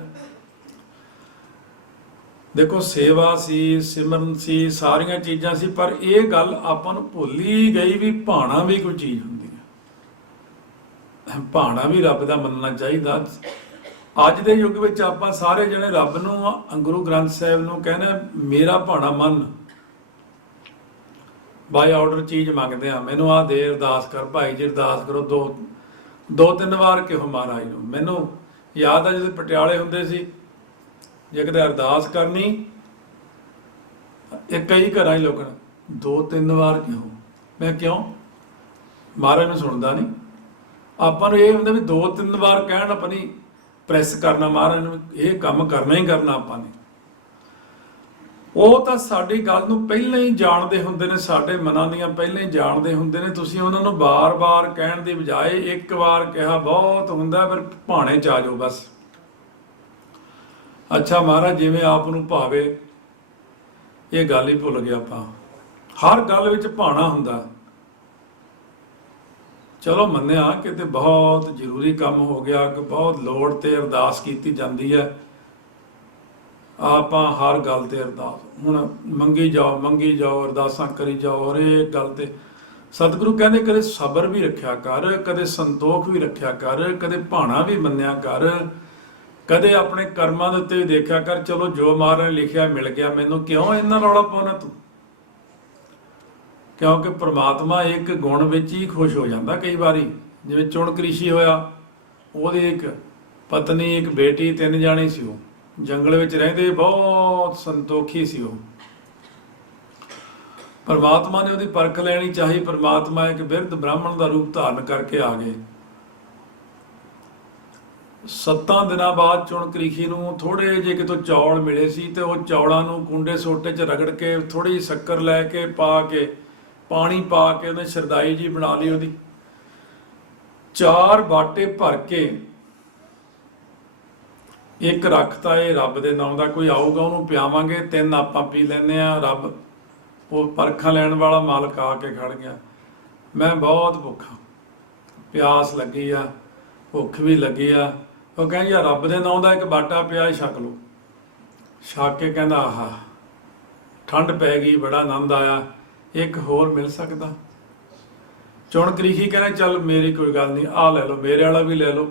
ਦੇਖੋ ਸੇਵਾ ਸੀ, ਸਿਮਰਨ ਸੀ, ਸਾਰੀਆਂ ਚੀਜ਼ਾਂ ਸੀ, ਪਰ ਇਹ ਗੱਲ ਆਪਾਂ ਨੂੰ ਭੁੱਲ ਹੀ ਗਈ ਵੀ ਭਾਣਾ ਵੀ ਕੋਈ ਚੀਜ਼ ਹੁੰਦੀ ਹੈ। ਭਾਣਾ ਵੀ ਰੱਬ ਦਾ ਮੰਨਣਾ ਚਾਹੀਦਾ। ਅੱਜ ਦੇ ਯੁੱਗ ਵਿੱਚ ਆਪਾਂ ਸਾਰੇ ਜਣੇ ਰੱਬ ਨੂੰ, ਗੁਰੂ ਗ੍ਰੰਥ ਸਾਹਿਬ ਨੂੰ ਕਹਿੰਦੇ ਮੇਰਾ ਭਾਣਾ ਮੰਨ। ਬਾਈ ਆਰਡਰ ਚੀਜ਼ ਮੰਗਦੇ ਆ, ਮੈਨੂੰ ਆਹ ਦੇ, ਅਰਦਾਸ ਕਰ ਭਾਈ ਜੀ, ਅਰਦਾਸ ਕਰੋ। ਦੋ ਤਿੰਨ ਵਾਰ ਕਿਹੋ ਮਹਾਰਾਜ ਨੂੰ। ਮੈਨੂੰ ਯਾਦ ਆ ਜਦੋਂ ਪਟਿਆਲੇ ਹੁੰਦੇ ਸੀ, ਜੇ ਕਿਤੇ ਅਰਦਾਸ ਕਰਨੀ, ਇਹ ਕਈ ਘਰਾਂ 'ਚ ਲੋਕਾਂ ਨੇ 2-3 ਵਾਰ ਕਿਉਂ? ਮੈਂ ਕਿਉਂ? ਮਹਾਰਾਜ ਨੂੰ ਸੁਣਦਾ ਨਹੀਂ। ਆਪਾਂ ਨੂੰ ਇਹ ਹੁੰਦਾ ਵੀ 2-3 ਵਾਰ ਕਹਿਣ, ਆਪਣੀ ਪ੍ਰੈਸ ਕਰਨਾ ਮਹਾਰਾਜ ਨੂੰ, ਇਹ ਕੰਮ ਕਰਨਾ ਹੀ ਕਰਨਾ ਆਪਾਂ ਨੇ। ਉਹ ਤਾਂ ਸਾਡੀ ਗੱਲ ਨੂੰ ਪਹਿਲਾਂ ਹੀ ਜਾਣਦੇ ਹੁੰਦੇ ਨੇ, ਸਾਡੇ ਮਨਾਂ ਦੀਆਂ ਪਹਿਲਾਂ ਹੀ ਜਾਣਦੇ ਹੁੰਦੇ ਨੇ। ਤੁਸੀਂ ਉਹਨਾਂ ਨੂੰ ਬਾਰ-ਬਾਰ ਕਹਿਣ ਦੀ ਬਜਾਏ ਇੱਕ ਵਾਰ ਕਿਹਾ ਬਹੁਤ ਹੁੰਦਾ, ਫਿਰ ਭਾਣੇ 'ਚ ਆ ਜਾਓ ਬਸ। ਅੱਛਾ ਮਹਾਰਾਜ ਜਿਵੇਂ ਆਪ ਨੂੰ ਭਾਵੇ, ਇਹ ਗੱਲ ਹੀ ਭੁੱਲ ਗਏ ਆਪਾਂ। ਹਰ ਗੱਲ ਵਿੱਚ ਭਾਣਾ ਹੁੰਦਾ। ਚਲੋ ਮੰਨਿਆ ਕਿਤੇ ਬਹੁਤ ਜ਼ਰੂਰੀ ਕੰਮ ਹੋ ਗਿਆ, ਕਿ ਬਹੁਤ ਲੋੜ ਤੇ ਅਰਦਾਸ ਕੀਤੀ ਜਾਂਦੀ ਹੈ, ਆਪਾਂ ਹਰ ਗੱਲ ਤੇ ਅਰਦਾਸ ਹੁਣ ਮੰਗੀ ਜਾਓ ਅਰਦਾਸਾਂ ਕਰੀ ਜਾਓ ਹਰੇਕ ਗੱਲ ਤੇ। ਸਤਿਗੁਰੂ ਕਹਿੰਦੇ ਕਦੇ ਸਬਰ ਵੀ ਰੱਖਿਆ ਕਰ, ਕਦੇ ਸੰਤੋਖ ਵੀ ਰੱਖਿਆ ਕਰ, ਕਦੇ ਭਾਣਾ ਵੀ ਮੰਨਿਆ ਕਰ, ਕਦੇ ਆਪਣੇ ਕਰਮਾਂ ਦੇ ਉੱਤੇ ਵੀ ਦੇਖਿਆ ਕਰ। ਚਲੋ ਜੋ ਮਹਾਰਾਜ ਨੇ ਲਿਖਿਆ ਮਿਲ ਗਿਆ ਮੈਨੂੰ, ਕਿਉਂ ਇੰਨਾ ਰੌਲਾ ਪਾਉਣਾ ਤੂੰ? ਕਿਉਂਕਿ ਪ੍ਰਮਾਤਮਾ ਇੱਕ ਗੁਣ ਵਿੱਚ ਹੀ ਖੁਸ਼ ਹੋ ਜਾਂਦਾ ਕਈ ਵਾਰੀ। ਜਿਵੇਂ ਚੁਣ ਕ੍ਰਿਸ਼ੀ ਹੋਇਆ, ਉਹਦੀ ਇੱਕ ਪਤਨੀ, ਇੱਕ ਬੇਟੀ, 3 ਜਾਣੇ ਸੀ। ਉਹ ਜੰਗਲ ਵਿੱਚ ਰਹਿੰਦੇ, ਬਹੁਤ ਸੰਤੋਖੀ ਸੀ ਉਹ। ਪਰਮਾਤਮਾ ਨੇ ਉਹਦੀ ਪਰਖ ਲੈਣੀ ਚਾਹੀ। ਪਰਮਾਤਮਾ ਇੱਕ ਬਿਰਧ ਬ੍ਰਾਹਮਣ ਦਾ ਰੂਪ ਧਾਰਨ ਕਰਕੇ ਆ ਗਏ। 7 ਦਿਨਾਂ ਬਾਅਦ ਚੁਣ ਕ੍ਰਿਸ਼ੀ ਨੂੰ ਥੋੜੇ ਜਿਹੇ ਕਿਤੋਂ ਚੌਲ ਮਿਲੇ ਸੀ, ਤੇ ਉਹ ਚੌਲਾਂ ਨੂੰ ਕੁੰਡੇ ਸੋਟੇ 'ਚ ਰਗੜ ਕੇ, ਥੋੜੀ ਸ਼ੱਕਰ ਲੈ ਕੇ ਪਾ ਕੇ, ਪਾਣੀ ਪਾ ਕੇ ਉਹਨੇ ਸ਼ਰਦਾਈ ਜੀ ਬਣਾ ਲਈ। ਉਹਦੀ 4 ਬਾਟੇ ਭਰ ਕੇ ਇੱਕ ਰੱਖਤਾ ਇਹ ਰੱਬ ਦੇ ਨਾਮ ਦਾ, ਕੋਈ ਆਊਗਾ ਉਹਨੂੰ ਪਿਆਵਾਂਗੇ, 3 ਆਪਾਂ ਪੀ ਲੈਂਦੇ ਆ। ਰੱਬ ਉਹ ਪਰਖਾਂ ਲੈਣ ਵਾਲਾ ਮਾਲਕ ਆ ਕੇ ਖੜ ਗਿਆ। ਮੈਂ ਬਹੁਤ ਭੁੱਖਾ, ਪਿਆਸ ਲੱਗੀ ਆ, ਭੁੱਖ ਵੀ ਲੱਗੀ ਆ। ਉਹ ਕਹਿੰਦੀ ਆ ਰੱਬ ਦੇ ਨਾਮ ਦਾ ਇੱਕ ਬਾਟਾ ਪਿਆ, ਛਕ ਲਓ। ਛਕ ਕੇ ਕਹਿੰਦਾ ਆਹਾ ਠੰਡ ਪੈ ਗਈ, ਬੜਾ ਆਨੰਦ ਆਇਆ, ਇੱਕ ਹੋਰ ਮਿਲ ਸਕਦਾ? ਚੁਣ ਕਰੀਖੀ ਕਹਿੰਦੇ ਚੱਲ ਮੇਰੀ ਕੋਈ ਗੱਲ ਨਹੀਂ, ਆਹ ਲੈ ਲਓ, ਮੇਰੇ ਵਾਲਾ ਵੀ ਲੈ ਲਓ,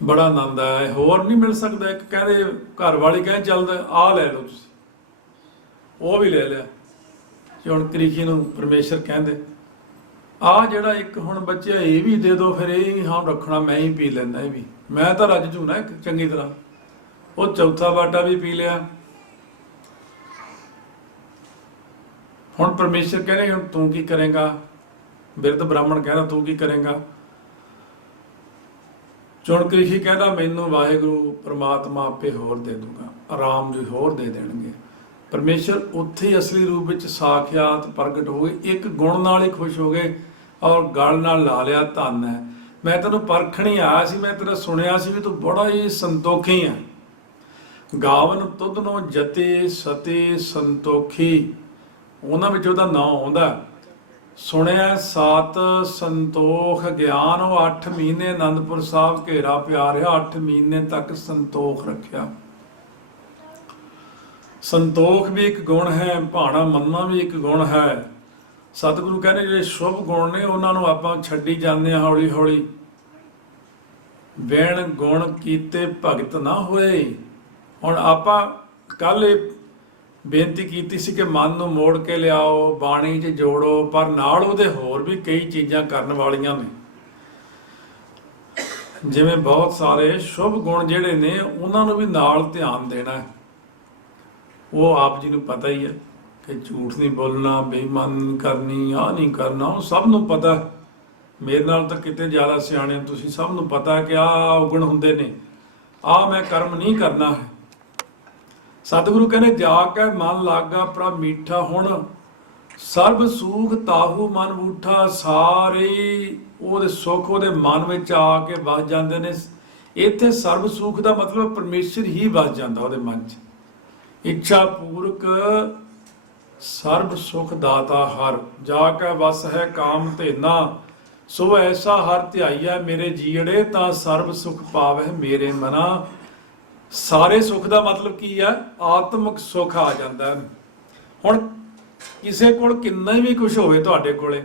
ਬੜਾ ਆਨੰਦ ਆਇਆ, ਹੋਰ ਨਹੀਂ ਮਿਲ ਸਕਦਾ? ਇੱਕ ਕਹਿੰਦੇ ਘਰ ਵਾਲੀ ਕਹਿੰਦੇ ਚੱਲ ਆਹ ਲੈ ਲਓ ਤੁਸੀਂ, ਉਹ ਵੀ ਲੈ ਲਿਆ। ਚੁਣ ਕਰੀਖੀ ਨੂੰ ਪਰਮੇਸ਼ਰ ਕਹਿੰਦੇ ਆਹ ਜਿਹੜਾ ਇੱਕ ਹੁਣ ਬੱਚਿਆ ਇਹ ਵੀ ਦੇ ਦਿਓ, ਫਿਰ ਇਹ ਹਾਂ ਰੱਖਣਾ, ਮੈਂ ਹੀ ਪੀ ਲੈਂਦਾ, ਇਹ ਵੀ ਮੈਂ ਤਾਂ ਰੱਜ ਜੂ ਨਾ ਇੱਕ ਚੰਗੀ ਤਰ੍ਹਾਂ। ਉਹ ਚੌਥਾ ਬਾਟਾ ਵੀ ਪੀ ਲਿਆ। ਹੁਣ ਪਰਮੇਸ਼ਰ ਕਹਿੰਦੇ ਹੁਣ ਤੂੰ ਕੀ ਕਰੇਗਾ? ਬਿਰਧ ਬ੍ਰਾਹਮਣ ਕਹਿੰਦਾ ਤੂੰ ਕੀ ਕਰੇਗਾ? ਚੁਣ ਕ੍ਰਿਸ਼ੀ ਕਹਿੰਦਾ ਮੈਨੂੰ ਵਾਹਿਗੁਰੂ ਪ੍ਰਮਾਤਮਾ ਆਪੇ ਹੋਰ ਦੇ ਦੂੰਗਾ, ਆਰਾਮ ਜੀ ਹੋਰ ਦੇ ਦੇਣਗੇ। ਪਰਮੇਸ਼ਰ ਉੱਥੇ ਹੀ ਅਸਲੀ ਰੂਪ ਵਿੱਚ ਸਾਖਿਆਤ ਪ੍ਰਗਟ ਹੋ ਗਏ, ਇੱਕ ਗੁਣ ਨਾਲ ਹੀ ਖੁਸ਼ ਹੋ ਗਏ ਔਰ ਗਲ ਨਾਲ ਲਾ ਲਿਆ ਧੰਨ ਹੈ। ਮੈਂ ਤੈਨੂੰ ਪਰਖਣ ਹੀ ਆਇਆ ਸੀ, ਮੈਂ ਤੇਰਾ ਸੁਣਿਆ ਸੀ ਵੀ ਤੂੰ ਬੜਾ ਹੀ ਸੰਤੋਖੀ ਹੈ। ਗਾਵਨ ਤੁਧ ਨੂੰ ਜਤੇ ਸਤੇ ਸੰਤੋਖੀ, ਉਹਨਾਂ ਵਿੱਚ ਉਹਦਾ ਨਾਂ ਆਉਂਦਾ। ਸੁਣਿਆ ਸਤ ਸੰਤੋਖ ਗਿਆਨ, ਉਹ 8 ਮਹੀਨੇ ਆਨੰਦਪੁਰ ਸਾਹਿਬ ਘੇਰਾ ਪਿਆਰਿਆ, 8 ਮਹੀਨੇ ਤੱਕ ਸੰਤੋਖ ਰੱਖਿਆ। ਸੰਤੋਖ ਵੀ ਇੱਕ ਗੁਣ ਹੈ, ਭਾਣਾ ਮੰਨਣਾ ਵੀ ਇੱਕ ਗੁਣ ਹੈ। ਸਤਿਗੁਰੂ ਕਹਿੰਦੇ ਜਿਹੜੇ ਸ਼ੁਭ ਗੁਣ ਨੇ ਉਹਨਾਂ ਨੂੰ ਆਪਾਂ ਛੱਡੀ ਜਾਂਦੇ ਹਾਂ ਹੌਲੀ ਹੌਲੀ। ਵਿਣ ਗੁਣ ਕੀਤੇ ਭਗਤ ਨਾ ਹੋਏ। ਹੁਣ ਆਪਾਂ ਕੱਲ ਇਹ ਬੇਨਤੀ ਕੀਤੀ ਸੀ ਕਿ ਮਨ ਨੂੰ ਮੋੜ ਕੇ ਲਿਆਓ, ਬਾਣੀ 'ਚ ਜੋੜੋ, ਪਰ ਨਾਲ ਉਹਦੇ ਹੋਰ ਵੀ ਕਈ ਚੀਜ਼ਾਂ ਕਰਨ ਵਾਲੀਆਂ ਨੇ। ਜਿਵੇਂ ਬਹੁਤ ਸਾਰੇ ਸ਼ੁਭ ਗੁਣ ਜਿਹੜੇ ਨੇ ਉਹਨਾਂ ਨੂੰ ਵੀ ਨਾਲ ਧਿਆਨ ਦੇਣਾ। ਉਹ ਆਪ ਜੀ ਨੂੰ ਪਤਾ ਹੀ ਹੈ ਕਿ ਝੂਠ ਨਹੀਂ ਬੋਲਣਾ, ਬੇਈਮਾਨੀ ਨਹੀਂ ਕਰਨੀ, ਆਹ ਨਹੀਂ ਕਰਨਾ, ਉਹ ਸਭ ਨੂੰ ਪਤਾ। ਮੇਰੇ ਨਾਲ ਤਾਂ ਕਿਤੇ ਜ਼ਿਆਦਾ ਸਿਆਣੇ ਤੁਸੀਂ, ਸਭ ਨੂੰ ਪਤਾ ਕਿ ਆਹ ਔਗਣ ਹੁੰਦੇ ਨੇ, ਆਹ ਮੈਂ ਕਰਮ ਨਹੀਂ ਕਰਨਾ ਹੈ। ਸਤਿਗੁਰੂ ਕਹਿੰਦੇ ਜਾ ਕੇ ਮਨ ਲਾਗਾ ਪ੍ਰਭ ਮੀਠਾ, ਹੁਣ ਸਰਬ ਸੂਖ ਤਾਹੂ ਮਨ ਊਠਾ। ਸਾਰੇ ਉਹਦੇ ਸੁੱਖ ਉਹਦੇ ਮਨ ਵਿੱਚ ਆ ਕੇ ਵਸ ਜਾਂਦੇ ਨੇ। ਇੱਥੇ ਸਰਬ ਸੁੱਖ ਦਾ ਮਤਲਬ ਪਰਮੇਸ਼ਰ ਹੀ ਵਸ ਜਾਂਦਾ ਉਹਦੇ ਮਨ 'ਚ। ਇੱਛਾ ਪੂਰਕ ਸਰਬ ਸੁਖ ਦਾਤਾ ਹਰ, ਜਾ ਕੇ ਵਸ ਹੈ ਕਾਮ ਧੇਨਾ। ਸੋ ਐਸਾ ਹਰ ਧਿਆਈਆ ਮੇਰੇ ਜੀੜੇ, ਤਾਂ ਸਰਬ ਸੁਖ ਪਾਵਹਿ ਮੇਰੇ ਮਨਾ। ਸਾਰੇ ਸੁੱਖ ਦਾ ਮਤਲਬ ਕੀ ਹੈ? ਆਤਮਿਕ ਸੁੱਖ ਆ ਜਾਂਦਾ। ਹੁਣ ਕਿਸੇ ਕੋਲ ਕਿੰਨਾ ਵੀ ਕੁਝ ਹੋਵੇ, ਤੁਹਾਡੇ ਕੋਲੇ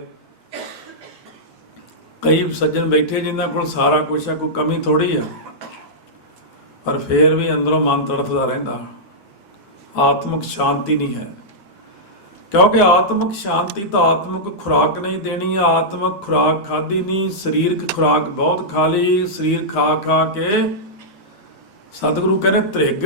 ਕਈ ਸੱਜਣ ਬੈਠੇ ਜਿਨ੍ਹਾਂ ਕੋਲ ਸਾਰਾ ਕੁਝ ਹੈ, ਕੋਈ ਕਮੀ ਥੋੜੀ ਆ, ਪਰ ਫੇਰ ਵੀ ਅੰਦਰੋਂ ਮਨ ਤੜਫਦਾ ਰਹਿੰਦਾ। ਆਤਮਿਕ ਸ਼ਾਂਤੀ ਨਹੀਂ ਹੈ, ਕਿਉਂਕਿ ਆਤਮਿਕ ਸ਼ਾਂਤੀ ਤਾਂ ਆਤਮਿਕ ਖੁਰਾਕ ਨਹੀਂ ਦੇਣੀ। ਆਤਮਿਕ ਖੁਰਾਕ ਖਾਧੀ ਨਹੀਂ, ਸਰੀਰਕ ਖੁਰਾਕ ਬਹੁਤ ਖਾ ਲਈ। ਸਰੀਰ ਖਾ ਖਾ ਕੇ ਸਤਿਗੁਰੂ ਕਹਿੰਦੇ ਤ੍ਰਿਗ